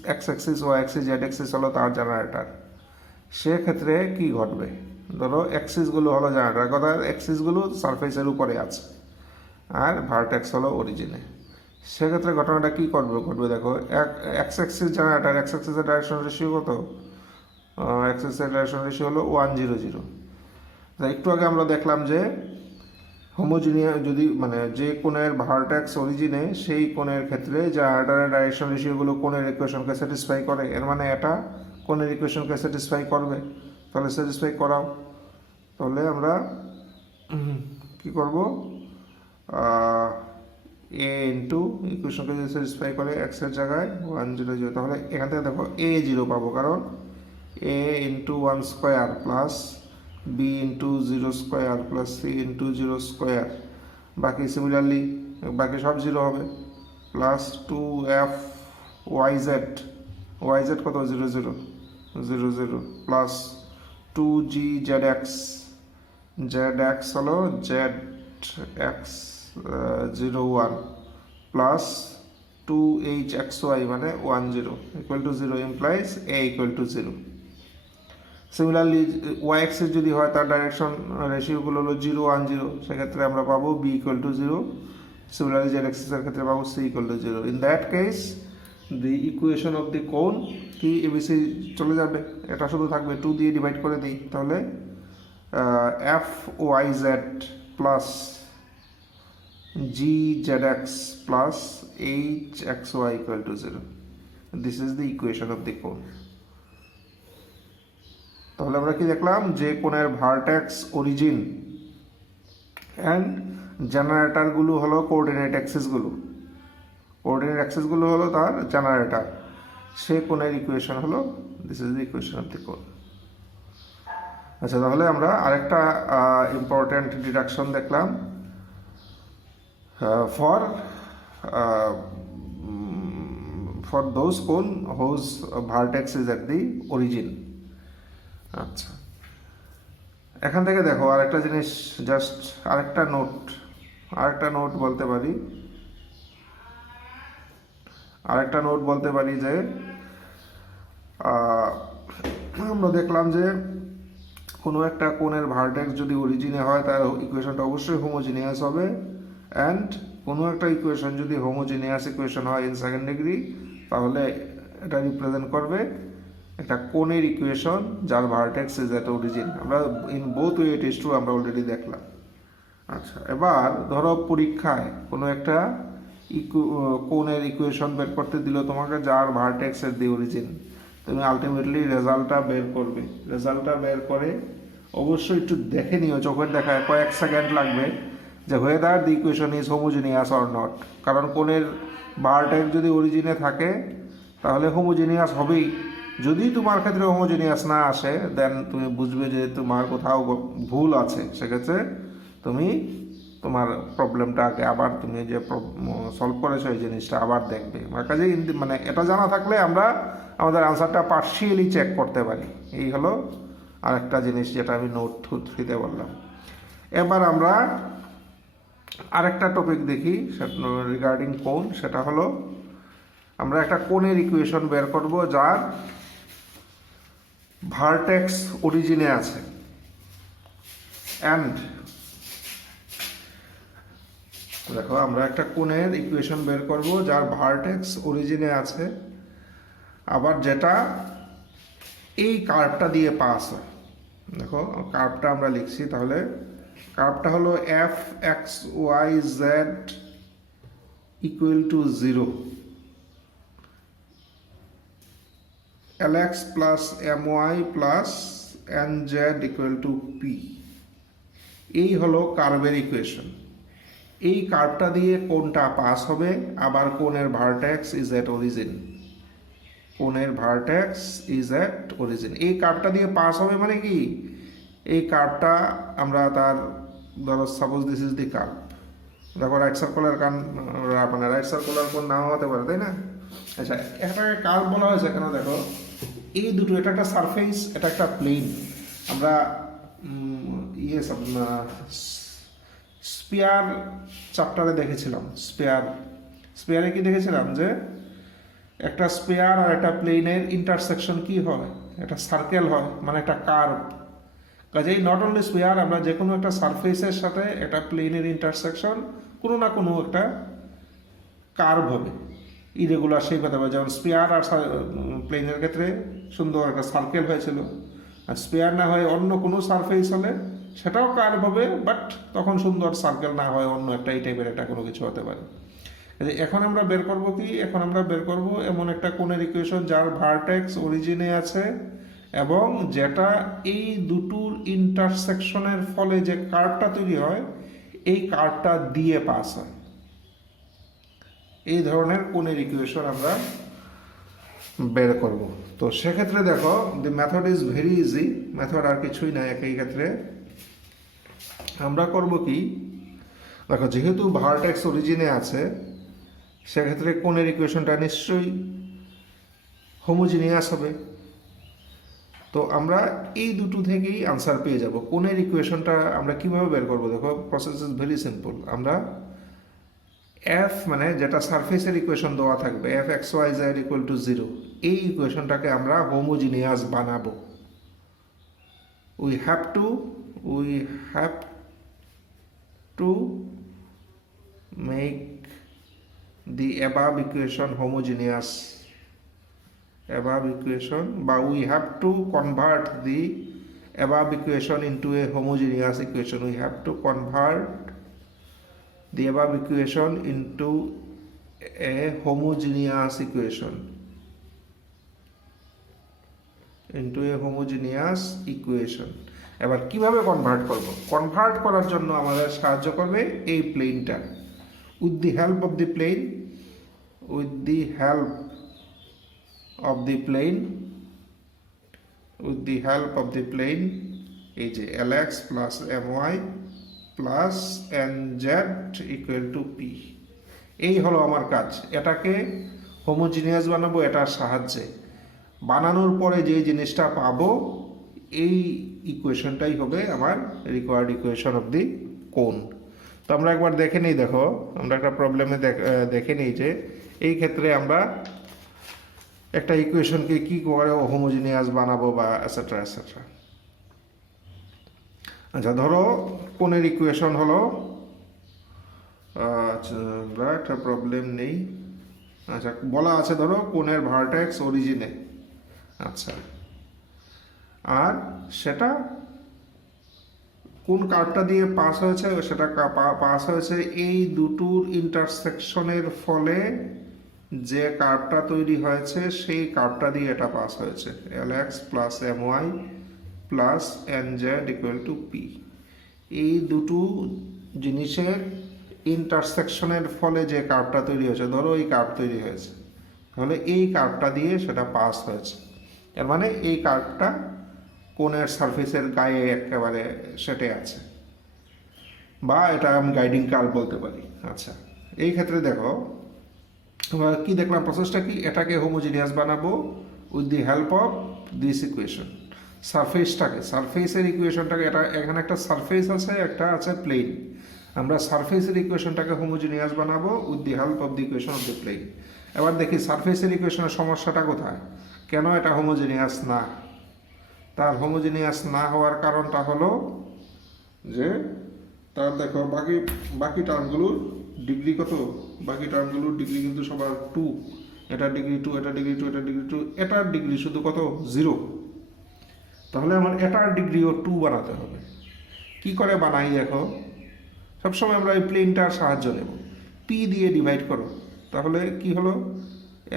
axis y axis z axis হলো তার জেনারেটর। সেক্ষেত্রে কি ঘটবে? ধরো অ্যাক্সিসগুলো হলো জেনারেটর, কথা অ্যাক্সিসগুলো সারফেসের উপরে আছে আর ভার্টেক্স হলো অরিজিনে। সেক্ষেত্রে ঘটনাটা কী ঘটবে দেখো, এক্স অ্যাক্সিস জেনারেটর, এক্স অ্যাক্সিসের ডাইরেকশন রেশিও কত? অ্যাক্সিসের ডাইরেকশন রেশিও হলো 100। একটু আগে আমরা দেখলাম যে হোমোজিনিয়া যদি মানে যে কোণের ভার্টেক্স অরিজিনে সেই কোণের ক্ষেত্রে জেনারেটরের ডাইরেকশন রেশিওগুলো কোণের ইকুয়েশনকে স্যাটিসফাই করে, এর মানে এটা কোণের ইকুয়েশনকে স্যাটিসফাই করবে। তাহলে স্যাটিসফাই করাও। তাহলে আমরা কি করব? এ ইন্টু ইকুয়েশনকে যদি স্যাটিসফাই করে এক্সের জায়গায় 100, তাহলে এখান থেকে দেখো এ 0 পাবো, কারণ a into 1 square plus b into 0 square plus c into 0 square, বাকি সিমিলারলি বাকি সব 0 হবে, প্লাস 2f ওয়াইজেড কত? 0 0 0 0 প্লাস 2g জেড এক্স হলো z x 0 1 plus 2h xy মানে 10 equal to 0 implies a equal to 0। Similarly y axis যদি হয় তার ডাইরেকশন রেশিওগুলো হলো 0 1 0, সেক্ষেত্রে আমরা পাবো b equal to 0। Similarly z অ্যাক্সিসের ক্ষেত্রে পাবো c equal to 0। In that case the equation of the cone কি এবিসি চলে যাবে, এটা শুধু থাকবে 2 দিয়ে ডিভাইড করে দিই, তাহলে f y z plus gzx plus hxy equal to 0. This is the equation of the cone. তাহলে আমরা কি দেখলাম যে কোণের ভার্টেক্স অরিজিন অ্যান্ড জেনারেটরগুলো হলো কোঅর্ডিনেট অ্যাক্সিসগুলো হলো তার জেনারেটর, সে কোণের ইকুয়েশন হলো this is the equation of the কোণ। আচ্ছা, তাহলে আমরা আরেকটা ইম্পর্ট্যান্ট ডিডাকশন দেখলাম for those cone whose vertex is at the origin. আচ্ছা, এখান থেকে দেখো আরেকটা জিনিস, জাস্ট আরেকটা নোট বলতে পারি যে আমরা দেখলাম যে কোনো একটা কোণের ভার্টেক্স যদি অরিজিনে হয় তার ইকুয়েশনটা অবশ্যই হোমোজিনিয়াস হবে, অ্যান্ড কোনো একটা ইকুয়েশন যদি হোমোজিনিয়াস ইকুয়েশন হয় ইন সেকেন্ড ডিগ্রি, তাহলে এটা রিপ্রেজেন্ট করবে একটা কোণের ইকুয়েশন যার ভার্টেক্স ইজ এট অরিজিন। আমরা in both way it is true, আমরা অলরেডি দেখলাম। আচ্ছা, এবার ধরো পরীক্ষায় কোনো একটা কোণের ইকুয়েশন বের করতে দিল তোমাকে যার ভার্টেক্স এর দি অরিজিন, তুমি আলটিমেটলি রেজাল্টটা বের করে অবশ্যই একটু দেখে নিও, চোখের দেখায় কয়েক সেকেন্ড লাগবে যে whether the equation is homogeneous or not, কারণ কোণের ভার্টেক্স যদি অরিজিনে থাকে তাহলে হোমোজিনিয়াস হবেই। যদি তোমার ক্ষেত্রে হোমোজিনিয়াস না আসে দেন তুমি বুঝবে যে তোমার কোথাও ভুল আছে, সেক্ষেত্রে তুমি তোমার প্রবলেমটাকে আবার তুমি যে সলভ করেছো এই জিনিসটা আবার দেখবে। আমার কাছে মানে এটা জানা থাকলে আমরা আমাদের আনসারটা পার্শিয়ালি চেক করতে পারি। এই হলো আরেকটা জিনিস যেটা আমি নোট 3-তে বললাম। এবার আমরা আরেকটা টপিক দেখি রিগার্ডিং কোণ, সেটা হলো আমরা একটা কোণের ইকুয়েশন বের করব যার ভার্টেক্স অরিজিনে আছে, অ্যান্ড দেখো আমরা একটা কোণের ইকুয়েশন বের করব যার ভার্টেক্স অরিজিনে আছে, আবার যেটা এই কার্ভটা দিয়ে পাস হয়। দেখো কার্ভটা আমরা লিখছি, তাহলে কার্ভটা হলো fxyz equal to 0, lx plus my plus nz equal to p। এই হলো কার্ভের ইকুয়েশন। এই কার্ভটা দিয়ে কোণটা পাস হবে, আবার কোণের ভার্টেক্স ইজ এট অরিজিন। এই কার্ভটা দিয়ে পাস হবে মানে কি, এই কার্ভটা আমরা তার ধরো suppose this is the curve, দেখো রাইট সার্কুলার কোণ নাও হতে পারে, তাই না? আচ্ছা, এটাকে কার্ভ বলা হয়েছে কেন? দেখো এই দুটো, এটা একটা সারফেস, এটা একটা প্লেন। আমরা স্পিয়ার চ্যাপ্টারে দেখেছিলাম, স্পিয়ারে কি দেখেছিলাম যে একটা স্পিয়ার আর একটা প্লেনের ইন্টারসেকশন কি হয়, একটা সার্কেল হয়, মানে একটা কার্ভ। কাজেই নট অনলি স্পিয়ার, আমরা যে কোনো একটা সারফেসের সাথে একটা প্লেনের ইন্টারসেকশন কোনো না কোনো একটা কার্ভ হবে, ইরেগুলার শেপ হতে পারে। যেমন স্পিয়ার আর প্লেনের ক্ষেত্রে সুন্দর একটা সার্কেল হয়েছিল, আর স্পিয়ার না হয় অন্য কোনো সারফেস হলে সেটাও কার্ভ হবে, বাট তখন সুন্দর সার্কেল না হয় অন্য একটা এই টাইপের একটা কোনো কিছু হতে পারে। এখন আমরা বের করবো কি, এখন আমরা বের করবো এমন একটা কোণের ইকুয়েশন যার ভার্টেক্স অরিজিনে আছে এবং যেটা এই দুটোর ইন্টারসেকশনের ফলে যে কার্ভটা তৈরি হয় এই কার্ভটা দিয়ে পাস হয়। এই ধরনের কোণের ইকুয়েশন আমরা বের করব। তো সেক্ষেত্রে দেখো the method is very easy, method আর কিছুই না। একই ক্ষেত্রে আমরা করব কি, দেখো যেহেতু ভার্টেক্স অরিজিনে আছে সেক্ষেত্রে কোণের ইকুয়েশনটা নিশ্চয়ই হোমোজিনিয়াস হবে। তো আমরা এই দুটো থেকেই আনসার পেয়ে যাব। কোণের ইকুয়েশনটা আমরা কিভাবে বের করব? দেখো প্রসেস ইজ ভেরি সিম্পল। আমরা এফ মানে যেটা সারফেসের ইকুয়েশন দেওয়া থাকবে fxyz ইকুয়াল টু 0, এই ইকুয়েশনটাকে আমরা হোমোজিনিয়াস বানাবো। We have to make the above equation homogeneous, but we have to convert the above equation into a homogeneous equation. We have to convert the above equation into a homogeneous equation, এবার কিভাবে convert করব? Convert করার জন্য আমাদের সাহায্য করবে এই প্লেনটা। With the help of the plane, এই যে lx plus my plus nz equal to p, এই হলো আমার কাজ। এটাকে হোমোজিনিয়াস বানাবো এটার সাহায্যে। বানানোর পরে যে জিনিসটা পাবো এই ইকুয়েশনটাই হবে আমার রিকোয়ার্ড ইকুয়েশন অফ দি কোন। তো আমরা একবার দেখে নিই, দেখো আমরা একটা প্রবলেমে দেখে নিই যে এই ক্ষেত্রে আমরা একটা ইকুয়েশনকে কি করে হোমোজিনিয়াস বানাবো বা এটসেট্রা এটসেট্রা। আচ্ছা, ধরো কোণের ইকুয়েশন হলো, আমরা একটা প্রবলেম নেই। আচ্ছা, বলা আছে ধরো কোণের ভার্টেক্স অরিজিনে, আচ্ছা, আর সেটা কোন কার্ভটা দিয়ে পাস হয়েছে, সেটা পাস হয়েছে এই দুটোর ইন্টারসেকশনের ফলে যে কার্ভটা তৈরি হয়েছে সেই কার্ভটা দিয়ে এটা পাস হয়েছে, lx plus my plus nz equal to p। এই দুটো জিনিসের ইন্টারসেকশনের ফলে যে কার্ভটা তৈরি হয়েছে, ধরো এই কার্ভ তৈরি হয়েছে, তাহলে এই কার্ভটা দিয়ে সেটা পাস হয়েছে। এর মানে এই কার্ভটা কোণের সারফেসের গায়ে একেবারে সেটে আছে, বা এটা আমি গাইডিং কার্ভ বলতে পারি। আচ্ছা, এই ক্ষেত্রে দেখো আমরা কি দেখলাম, প্রসেসটা কি, এটাকে হোমোজিনিয়াস বানাবো with the help of this equation. সারফেসের ইকুয়েশনটাকে, এটা এখানে একটা সারফেস আছে, একটা আছে প্লেন। আমরা সারফেসের ইকুয়েশনটাকে হোমোজিনিয়াস বানাবো with the help of the equation of the plane. এবার দেখি সারফেসের ইকুয়েশনের সমস্যাটা কোথায়, কেন এটা হোমোজিনিয়াস না। তার হোমোজিনিয়াস না হওয়ার কারণটা হলো যে তার দেখো বাকি টার্মগুলোর ডিগ্রি কত, বাকি টার্মগুলোর ডিগ্রি কিন্তু সবার 2, এটা ডিগ্রি 2, এটা ডিগ্রি 2, এটা ডিগ্রি 2, এটার ডিগ্রি শুধু কত 0। তাহলে আমার এটার ডিগ্রিও 2 বানাতে হবে। কি করে বানাই দেখো, সবসময় আমরা এই প্লেনটার সাহায্য নেব। p দিয়ে ডিভাইড করো, তাহলে কি হলো,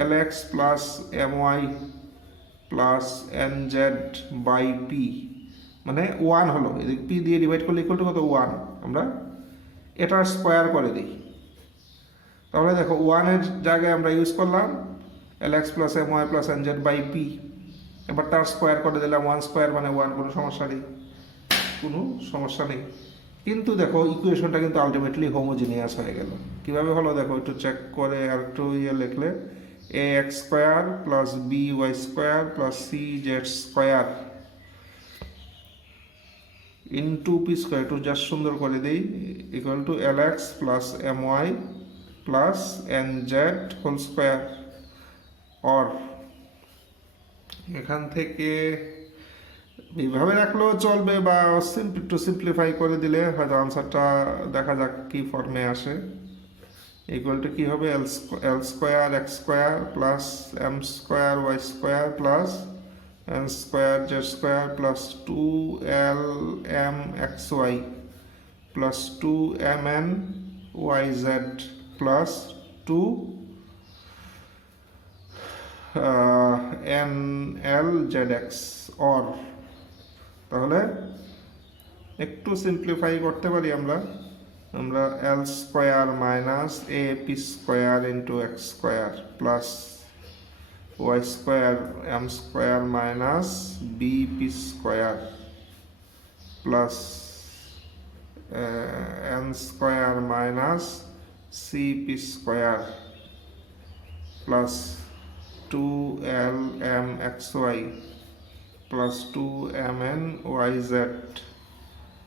lx plus my plus nz by p, মানে 1 হলো। এদিকে p দিয়ে ডিভাইড করলে ইকুয়াল টু কত, 1। আমরা এটার স্কোয়ার করে দিই, তাহলে দেখো 1 এর জায়গায় আমরা ইউজ করলাম lx plus my plus nz by p। এবার তার স্কোয়ার করে দিলাম, 1 স্কোয়ার মানে 1, কোনো সমস্যা নেই। কিন্তু দেখো ইকুয়েশনটা কিন্তু আলটিমেটলি হোমোজিনিয়াস হয়ে গেল। কিভাবে হলো দেখো, একটু চেক করে আর একটু লিখলে, ax square plus by square plus cz square into p square, একটু জাস্ট সুন্দর করে দিই, equal to lx plus my plus nz whole square. Or এখান থেকে এইভাবে রাখলেও চলবে, বা একটু সিম্পলিফাই করে দিলে হয়তো আনসারটা দেখা যাক কি ফর্মে আসে। ইকুয়াল টু কি হবে, l square x square plus m square y square plus n square z square plus 2l m xy plus 2mn yz plus 2 nlzx। Or তাহলে একটু সিম্পলিফাই করতে পারি আমরা l square minus a p square into x square plus y square m square minus b p square plus n square minus c p square plus 2l m xy plus 2mn yz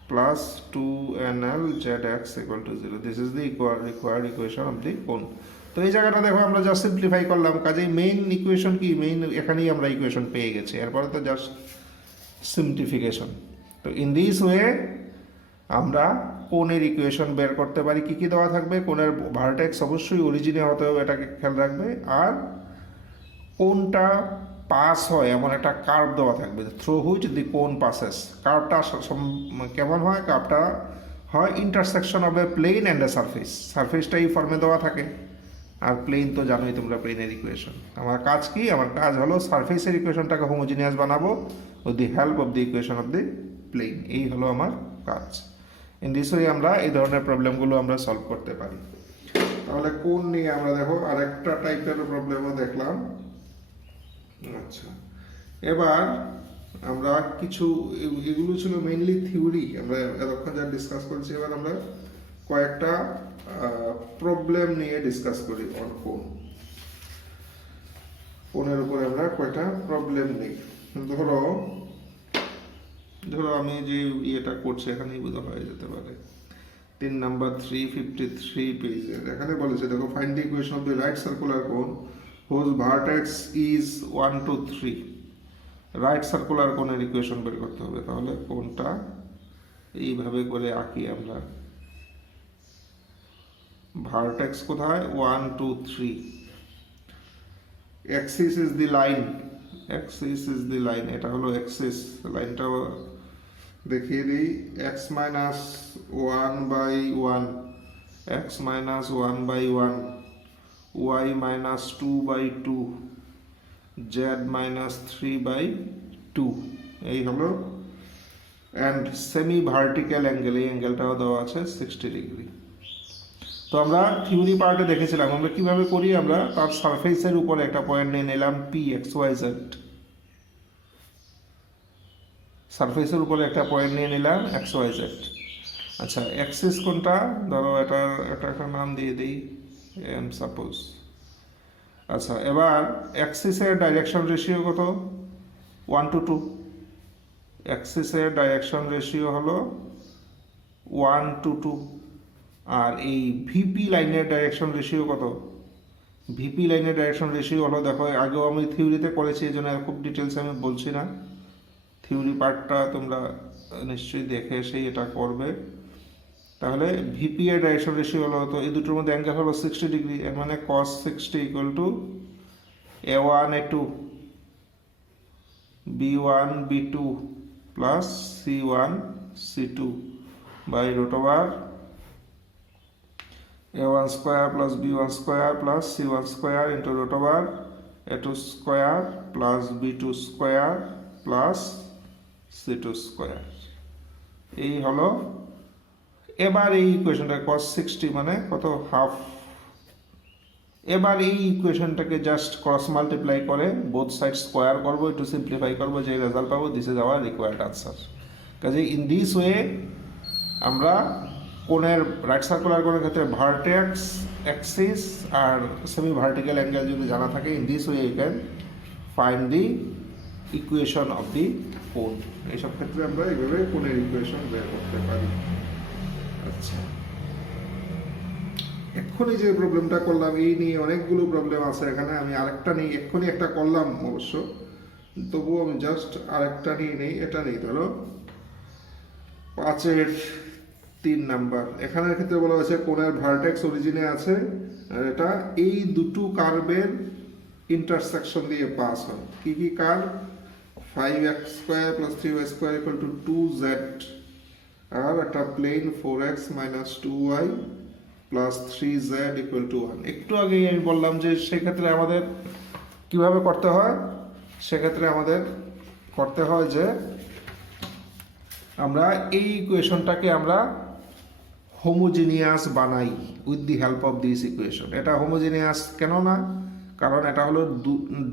plus 2nl zx equal to 0. This is the required equation of the cone. তো এই জায়গাটা দেখো আমরা just simplify করলাম, কাজেই main equation কি, এখানেই আমরা ইকুয়েশন পেয়ে গেছি, এরপরে তো জাস্ট সিম্পলিফিকেশন। তো ইন দিস ওয়ে আমরা কোণের ইকুয়েশন বের করতে পারি। কি কি দেওয়া থাকবে, কোণের ভার্টেক্স অবশ্যই অরিজিনে হতে হবে, এটাকে খেয়াল রাখবে। আর কোনটা পাস হয় এমন একটা কার্ভ দেওয়া থাকবে, থ্রু হুইচ দি কোন পাসেস। কার্ভটা কেমন হয়, কার্ভটা হয় intersection of a plane and a surface, সারফেসটা এই ফর্মে দেওয়া থাকে, আর প্লেন তো জানোই তোমরা প্লেনের ইকুয়েশন। আমার কাজ কি, আমার কাজ হলো সারফেসের ইকুয়েশনটাকে হোমোজিনিয়াস বানাবো with the help of the equation of the plane, এই হলো আমার কাজ। ইন দিস ওয়ে আমরা এই ধরনের প্রবলেমগুলো আমরা সলভ করতে পারি। তাহলে কোন নিয়ে আমরা দেখো আরেকটা টাইপের প্রবলেমও দেখলাম। আচ্ছা, এবার আমরা কিছু, এগুলো ছিল মেইনলি থিওরি, আমরা এতক্ষণ যা ডিসকাস করছি, এবার আমরা কয়েকটা প্রবলেম নিয়ে ডিসকাস করি অন কোনের উপরে আমরা কয়েকটা প্রবলেম নিই। ধরো আমি যে ইয়েটা করছি এখানেই বোধ হয়ে যেতে পারে 3 নাম্বার 353 পেজে, এখানে বলেছে দেখো find the equation of the right circular কোন whose vertex is 1 2 3, right circular কোণের ইকুয়েশন বের করতে হবে। তাহলে কোনটা এইভাবে করে আঁকি আমরা, ভার্টেক্স কোথায় 1 2 3, Axis is the line, Axis is the line, এটা হলো অ্যাক্সিস, লাইনটাও দেখিয়ে দিই, x minus 1/1, x minus 1/1, y minus 2/2, z minus 3/2, এই হলো। অ্যান্ড সেমি ভার্টিক্যাল অ্যাঙ্গেল, এই অ্যাঙ্গেলটাও দেওয়া আছে 60 ডিগ্রি। তো আমরা থিওরি পার্টে দেখেছিলাম আমরা কিভাবে করি, আমরা তার সারফেসের উপরে একটা পয়েন্ট নিয়ে নিলাম p x y z, সারফেসের উপরে একটা পয়েন্ট নিয়ে নিলাম x y z। আচ্ছা, অ্যাক্সিস কোনটা, ধরো এটা একটা নাম দিয়ে দিই এম সাপোজ। আচ্ছা, এবার অ্যাক্সিসের ডাইরেকশন রেশিও কত, 1 to 2, অ্যাক্সিসের ডাইরেকশন রেশিও হলো 1 to 2। আর এই ভিপি লাইনের ডাইরেকশন রেশিও কত, ভিপি লাইনের ডাইরেকশন রেশিও হলো, দেখো আগেও আমি থিওরিতে করেছি, এই জন্য খুব ডিটেলসে আমি বলছি না, থিওরি পার্টটা তোমরা নিশ্চয়ই দেখে এসেই এটা করবে। তাহলে ভিপি এর ডাইরেকশন রেশিও হলো, তো এই দুটোর মধ্যে অ্যাঙ্গেল হলো 60 ডিগ্রি, এর মানে cos 60 equal to a1 a2 b1 b2 plus c1 c2 by root over a1 square plus b1 square plus c1 square into root over a2 square plus b2 square plus c2 square, এই হলো। এবার এই ইকুয়েশনটা cos 60 মানে কত, half. এবার এই ইকুয়েশনটাকে just cross multiply করে বোথ সাইড স্কোয়ার করবো, একটু সিম্পলিফাই করবো, যে রেজাল্ট পাবো this is our required answer. কাজে ইন দিস ওয়ে আমরা কোণের, রাইট সার্কুলার কোণের ক্ষেত্রে ভার্টেক্স, অ্যাক্সিস আর সেমি ভার্টিক্যাল অ্যাঙ্গেল যদি জানা থাকে, in this way you can find the equation of the cone. এইসব ক্ষেত্রে আমরা এইভাবে কোণের ইকুয়েশন বের করতে পারি। আচ্ছা, এক্ষুনি যে প্রবলেমটা করলাম এই নিয়ে অনেকগুলো প্রবলেম আছে এখানে, আমি আরেকটা নিই, এক্ষুনি একটা করলাম অবশ্য, তবুও আমি জাস্ট আরেকটা নিয়ে নেই, এটা নেই। ধরো 5-এর 3 নাম্বার, এখানের ক্ষেত্রে বলা হয়েছে কোণের ভার্টেক্স অরিজিনে আছে, আর এটা এই দুটো কার্ভের ইন্টারসেকশন দিয়ে পাস হয়। কি কি curve, 5x square plus 3y square equal to 2z, আর একটা plane 4x minus 2y plus 3z equal to 1। একটু আগেই আমি বললাম যে সেক্ষেত্রে আমাদের কিভাবে করতে হয়, সেক্ষেত্রে আমাদের করতে হয় যে আমরা এই ইকুয়েশনটাকে আমরা হোমোজিনিয়াস বানাই with the help of this equation. এটা হোমোজিনিয়াস কেন না, কারণ এটা হলো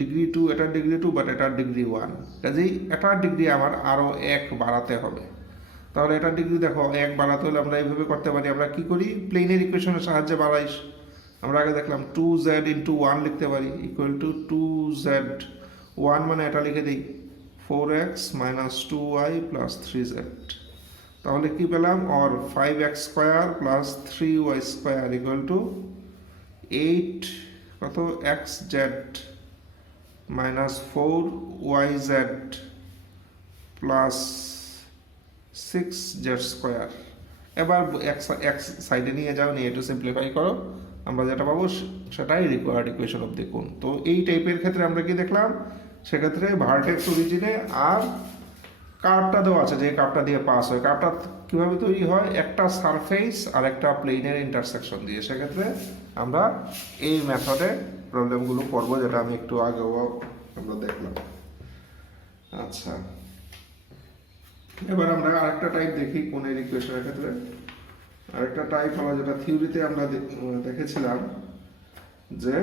ডিগ্রি 2, এটা ডিগ্রি 2, বাট এটা ডিগ্রি 1, কাজেই এটার ডিগ্রি আমার আরও 1 বাড়াতে হবে। তাহলে এটা ডিগ্রি দেখো 1 বাড়াতে হলে আমরা এইভাবে করতে পারি, আমরা কি করি, প্লেনের ইকুয়েশনের সাহায্যে বাড়াই। আমরা আগে দেখলাম 2z ইন্টু 1 লিখতে পারি ইকুয়াল টু 2z, 1 মানে এটা লিখে দিই 4x minus 2y plus 3z। তাহলে কি পেলাম, or 5x square plus 3y square equal two 8 কত xz minus 4yz plus 6z square. এবার এক্স সাইডে নিয়ে যাও, নিয়ে একটু সিম্পলিফাই করো, আমরা যেটা পাবো সেটাই রিকোয়ার্ড ইকুয়েশন অফ দি কোণ। তো এই টাইপের ক্ষেত্রে আমরা কি দেখলাম, সেক্ষেত্রে ভার্টেক্স অরিজিনে আর কার্ভটা দেওয়া আছে, যে কার্ভটা দিয়ে পাস হয়, কার্ভটা কীভাবে তৈরি হয়, একটা সারফেস আর একটা প্লেনের ইন্টারসেকশন দিয়ে। সেক্ষেত্রে আমরা এই মেথডে প্রবলেমগুলো করবো, যেটা আমি একটু আগেও আমরা দেখলাম। আচ্ছা, এবার আমরা আরেকটা টাইপ দেখি কোণের ইকুয়েশনের ক্ষেত্রে। আরেকটা টাইপ হলো যেটা থিওরিতে আমরা দেখেছিলাম, যে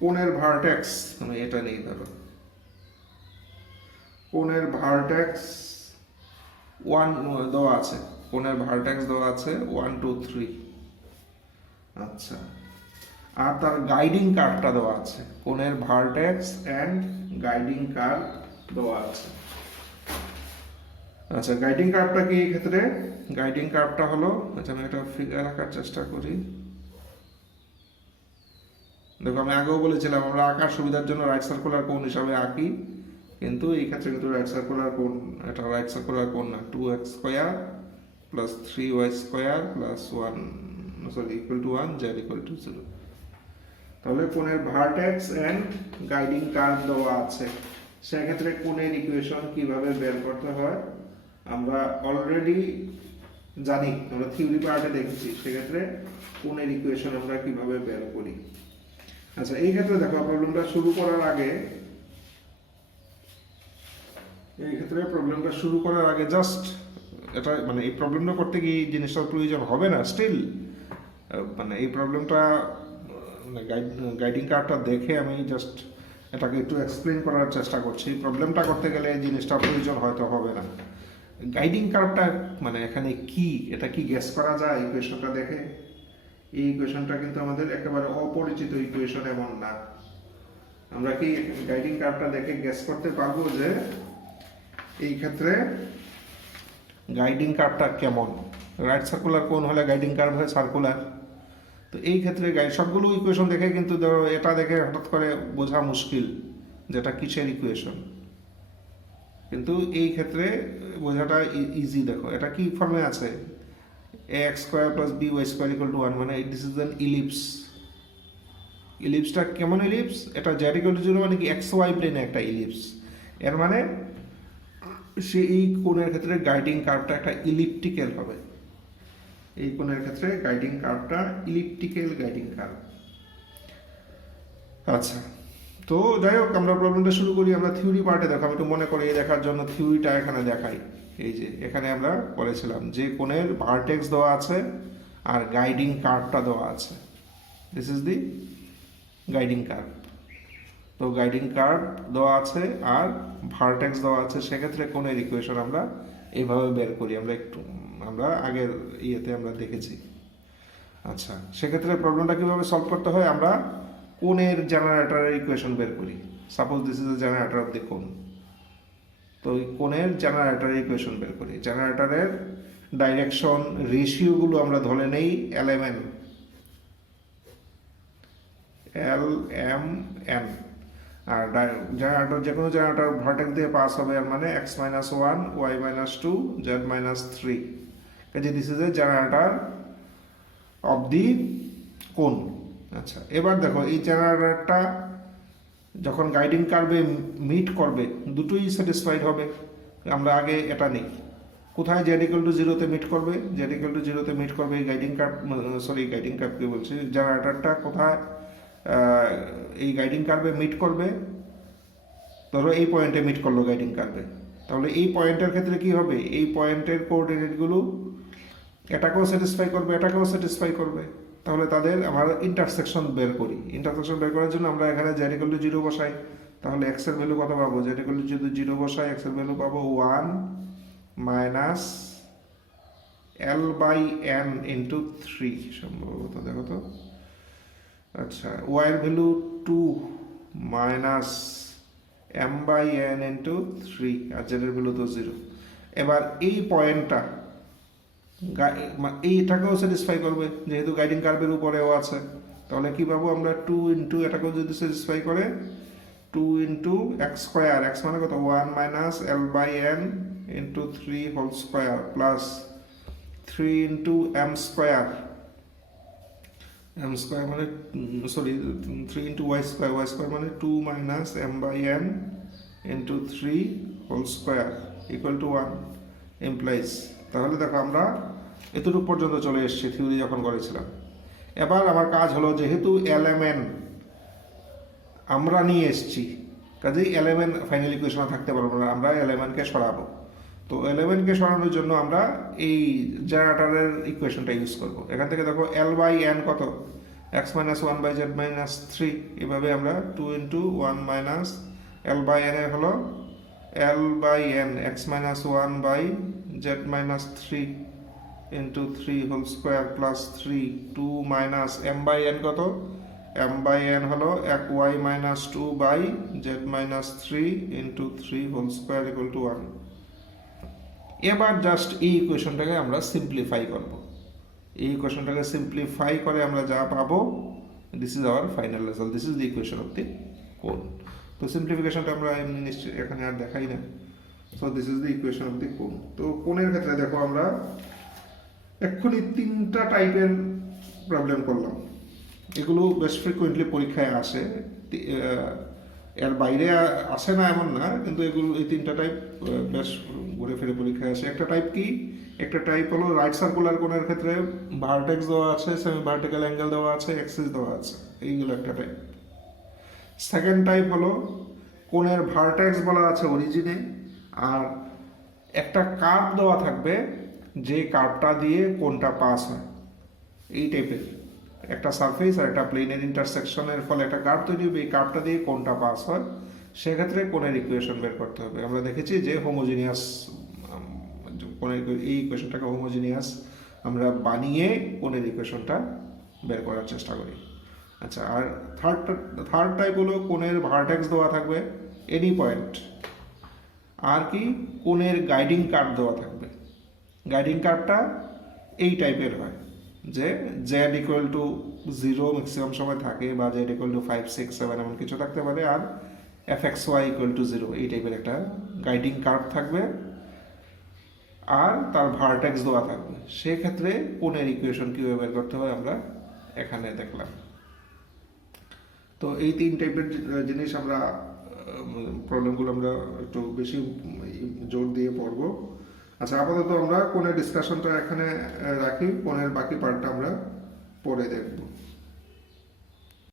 কোণের ভার্টেক্স, মানে এটা নেই, ধরো কোণের ভার্টেক্স 1 দেওয়া আছে, কোণের ভার্টেক্স দেওয়া আছে 1 2 3। আচ্ছা, আর তার গাইডিং কার্ভটা দেওয়া আছে, কোণের ভার্টেক্স এন্ড গাইডিং কার্ভ দেওয়া আছে। আচ্ছা, গাইডিং কার্ভটা কি এই ক্ষেত্রে? গাইডিং কার্ভটা হলো, আচ্ছা আমি একটা ফিগার আঁকার চেষ্টা করি। দেখো, আমি আগেও বলেছিলাম আমরা আঁকার সুবিধার জন্য রাইট সার্কুলার কোণ হিসাবে আঁকি, কিন্তু এই ক্ষেত্রে কিন্তু রাইট সার্কুলার কোণ, এটা রাইট সার্কুলার কোণ না। 2x square plus 3y square plus 1 equal to 1, z equal to 0। তাহলে কোণের ভার্টেক্স এন্ড গাইডিং কার্ভ দেওয়া আছে। সেক্ষেত্রে কোণের ইকুয়েশন কিভাবে বের করতে হয় আমরা অলরেডি জানি, আমরা থিওরি পার্টে দেখেছি। সেক্ষেত্রে কোণের ইকুয়েশন আমরা কিভাবে বের করি। আচ্ছা, এই ক্ষেত্রে দেখো, প্রবলেমটা শুরু করার আগে, জাস্ট এটা মানে এই প্রবলেমটা করতে গিয়ে এই জিনিসটার প্রয়োজন হবে না স্টিল, মানে এই প্রবলেমটা মানে গাইডিং কার্ভটা দেখে আমি জাস্ট এটাকে একটু এক্সপ্লেন করার চেষ্টা করছি। প্রবলেমটা করতে গেলে এই জিনিসটা প্রয়োজন হয়তো হবে না। গাইডিং কার্ভটা মানে এখানে কি, এটা কি গেস করা যায় ইকুয়েশনটা দেখে? এই ইকুয়েশনটা কিন্তু আমাদের একেবারে অপরিচিত ইকুয়েশন এমন না। আমরা কি গাইডিং কার্ভটা দেখে গেস করতে পারবো যে এই ক্ষেত্রে গাইডিং কার্ভটা কেমন? রাইট সার্কুলার কোণ হলে গাইডিং কার্ভ হয় সার্কুলার। তো এই ক্ষেত্রে সবগুলো ইকুয়েশন দেখে কিন্তু ধরো এটা দেখে হঠাৎ করে বোঝা মুশকিল যেটা কিসের ইকুয়েশন, কিন্তু এই ক্ষেত্রে বোঝাটা ইজি। দেখো, এটা কি ফর্মে আছে, ax square plus by square equal to 1, মানে দিস ইজ অ্যান ইলিপস। ইলিপসটা কেমন ইলিপস? এটা z ইকুয়াল টু 0 মানে কি xy প্লেনে একটা ইলিপস। এর মানে সে এই কোণের ক্ষেত্রে গাইডিং কার্ভটা একটা ইলিপ্টিক্যাল হবে। এই কোণের ক্ষেত্রে গাইডিং কার্ভটা ইলিপ্টিক্যাল গাইডিং কার্ভ। আচ্ছা, তো যাই হোক, আমরা প্রবলেমটা শুরু করি। আমরা থিওরি পার্টে দেখো, আমি একটু মনে করি দেখার জন্য থিওরিটা এখানে দেখাই। এই যে এখানে আমরা বলেছিলাম যে কোণের ভার্টেক্স দেওয়া আছে আর গাইডিং কার্ভটা দেওয়া আছে। This is the guiding curve. তো গাইডিং কার্ভ দেওয়া আছে আর ভার্টেক্স দেওয়া আছে। সেক্ষেত্রে কোণের ইকুয়েশন আমরা এইভাবে বের করি। আমরা আগের ইয়েতে আমরা দেখেছি। আচ্ছা, সেক্ষেত্রে প্রবলেমটা কীভাবে সলভ করতে হয়, আমরা কোণের জেনারেটরের ইকুয়েশন বের করি। Suppose this is the generator of the কোণ। তো এই কোণের জেনারেটরের ইকুয়েশন বের করি। জেনারেটরের ডাইরেকশন রেশিওগুলো আমরা ধরে নেই LMN, LMN। আর জেনারেটর, যে কোনো জেনারেটর ভার্টেক্স দিয়ে পাস হবে, এর মানে x - 1, y - 2, z - 3। কাজে this is A generator of the কোণ। আচ্ছা, এবার দেখো, এই জেনারেটরটা যখন গাইডিং কার্ভে মিট করবে, দুটোই স্যাটিসফাইড হবে। আমরা আগে এটা নেই, কোথায় z = 0-তে মিট করবে, z = 0-তে মিট করবে এই গাইডিং কার্ভ, গাইডিং কার্ভ কি বলছি, জেনারেটরটা কোথায় এই গাইডিং কার্ভে মিট করবে? ধরো এই পয়েন্টে মিট করলো গাইডিং কার্ভে। তাহলে এই পয়েন্টের ক্ষেত্রে কি হবে, এই পয়েন্টের কোঅর্ডিনেটগুলো এটাকেও স্যাটিসফাই করবে, এটাকেও স্যাটিসফাই করবে। তাহলে তাদের আমরা ইন্টারসেকশন বের করি। ইন্টারসেকশন বের করার জন্য আমরা এখানে z = 0 বসাই। তাহলে x এর ভ্যালু কত পাবো? z = 0 বসাই, x এর ভ্যালু পাবো 1 - L/n × 3 সম্ভবত, দেখো তো। আচ্ছা, y এর ভ্যালু 2 - m/n × 3, আর z এর ভ্যালু তো 0। এবার এই পয়েন্টটা এইটাকেও স্যাটিসফাই করবে, যেহেতু গাইডিং কার্ভের উপরেও আছে। তাহলে কি পাবো আমরা? 2 × এটাকেও যদি স্যাটিসফাই করে, 2 × x স্কয়ার, x মানে কত? 1 - L/n × 3 whole square plus 3 × m square. m square মানে 3 × y স্কয়ার, y স্কয়ার মানে 2 - m/n × 3 whole square equal to 1 implies. তাহলে দেখো আমরা এতটুকু পর্যন্ত চলে এসেছি থিওরি যখন করেছিলাম। এবার আমার কাজ হলো, যেহেতু এলএমএন আমরা নিয়ে এসেছি, কাজেই এলএমএন ফাইনাল ইকুয়েশনে থাকতে পারবো না, আমরা এলএমএনকে সরাবো। তো এলএমএনকে সরানোর জন্য আমরা এই জেনারেটরের ইকুয়েশনটা ইউজ করব। এখান থেকে দেখো এল বাই এন কত, x minus one by z minus three. এভাবে আমরা 2 into one minus l by n এর হলো l by n x minus one by z minus three into three whole square plus three, two minus m by n কত, m by n হলো এক y minus two by z minus three into three whole square equal to 1। এবার just এই ইকুয়েশনটাকে আমরা simplify করব। এই ইকুয়েশনটাকে simplify করে আমরা যা পাবো, this is hour final result, this is the equation of the কোণ। তো সিম্পলিফিকেশনটা আমরা এমনি নিশ্চয়ই এখানে আর দেখাই না। So this is the equation of the কোণ। তো কোণের ক্ষেত্রে দেখো আমরা এক্ষুনি 3টা টাইপের প্রবলেম করলাম। এগুলো বেশ ফ্রিকুয়েন্টলি পরীক্ষায় আসে, এর বাইরে আসে না এমন না, কিন্তু এগুলো এই 3টা টাইপ বেশ ঘুরে ফিরে পরীক্ষায় আসে। একটা টাইপ কি, একটা টাইপ হলো রাইট সার্কুলার কোণের ক্ষেত্রে ভার্টেক্স দেওয়া আছে, সেমি ভার্টিক্যাল অ্যাঙ্গেল দেওয়া আছে, অ্যাক্সিস দেওয়া আছে, এইগুলো একটা টাইপ। সেকেন্ড টাইপ হলো কোণের ভার্টেক্স বলা আছে অরিজিনে, আর একটা কার্ভ দেওয়া থাকবে, যে কার্ভটা দিয়ে কোণটা পাস হয়, এই টাইপের একটা সারফেস আর একটা প্লেনের ইন্টারসেকশনের ফলে একটা কার্ভ তৈরি হবে, এই কার্ভটা দিয়ে কোণটা পাস হয়, সেক্ষেত্রে কোণের ইকুয়েশন বের করতে হবে। আমরা দেখেছি যে হোমোজিনিয়াস কোণের এই ইকুয়েশনটাকে হোমোজিনিয়াস আমরা বানিয়ে কোণের ইকুয়েশনটা বের করার চেষ্টা করি। আচ্ছা, আর থার্ড টাইপ হলো কোণের ভার্টেক্স দেওয়া থাকবে এনি পয়েন্ট, আর কি কোণের গাইডিং কার্ভ দেওয়া থাকবে। গাইডিং কার্ভটা এই টাইপের হয় যে জেড ইকুয়াল টু 0 ম্যাক্সিমাম সময় থাকে, বা জেড ইকুয়াল টু 5, 6, 7 এমন কিছু থাকতে পারে, আর f x y equal to 0 এই টাইপের একটা গাইডিং কার্ভ থাকবে, আর তার ভার্টেক্স দেওয়া থাকবে। সেক্ষেত্রে কোণের ইকুয়েশন কীভাবে বের করতে হয় আমরা এখানে দেখলাম। তো এই 3 টাইপের জিনিস আমরা প্রবলেমগুলো আমরা একটু বেশি জোর দিয়ে পড়বো। আচ্ছা, আপাতত আমরা কোণের ডিসকাশনটা এখানে রাখি, কোণের বাকি পার্টটা আমরা পরে দেখব।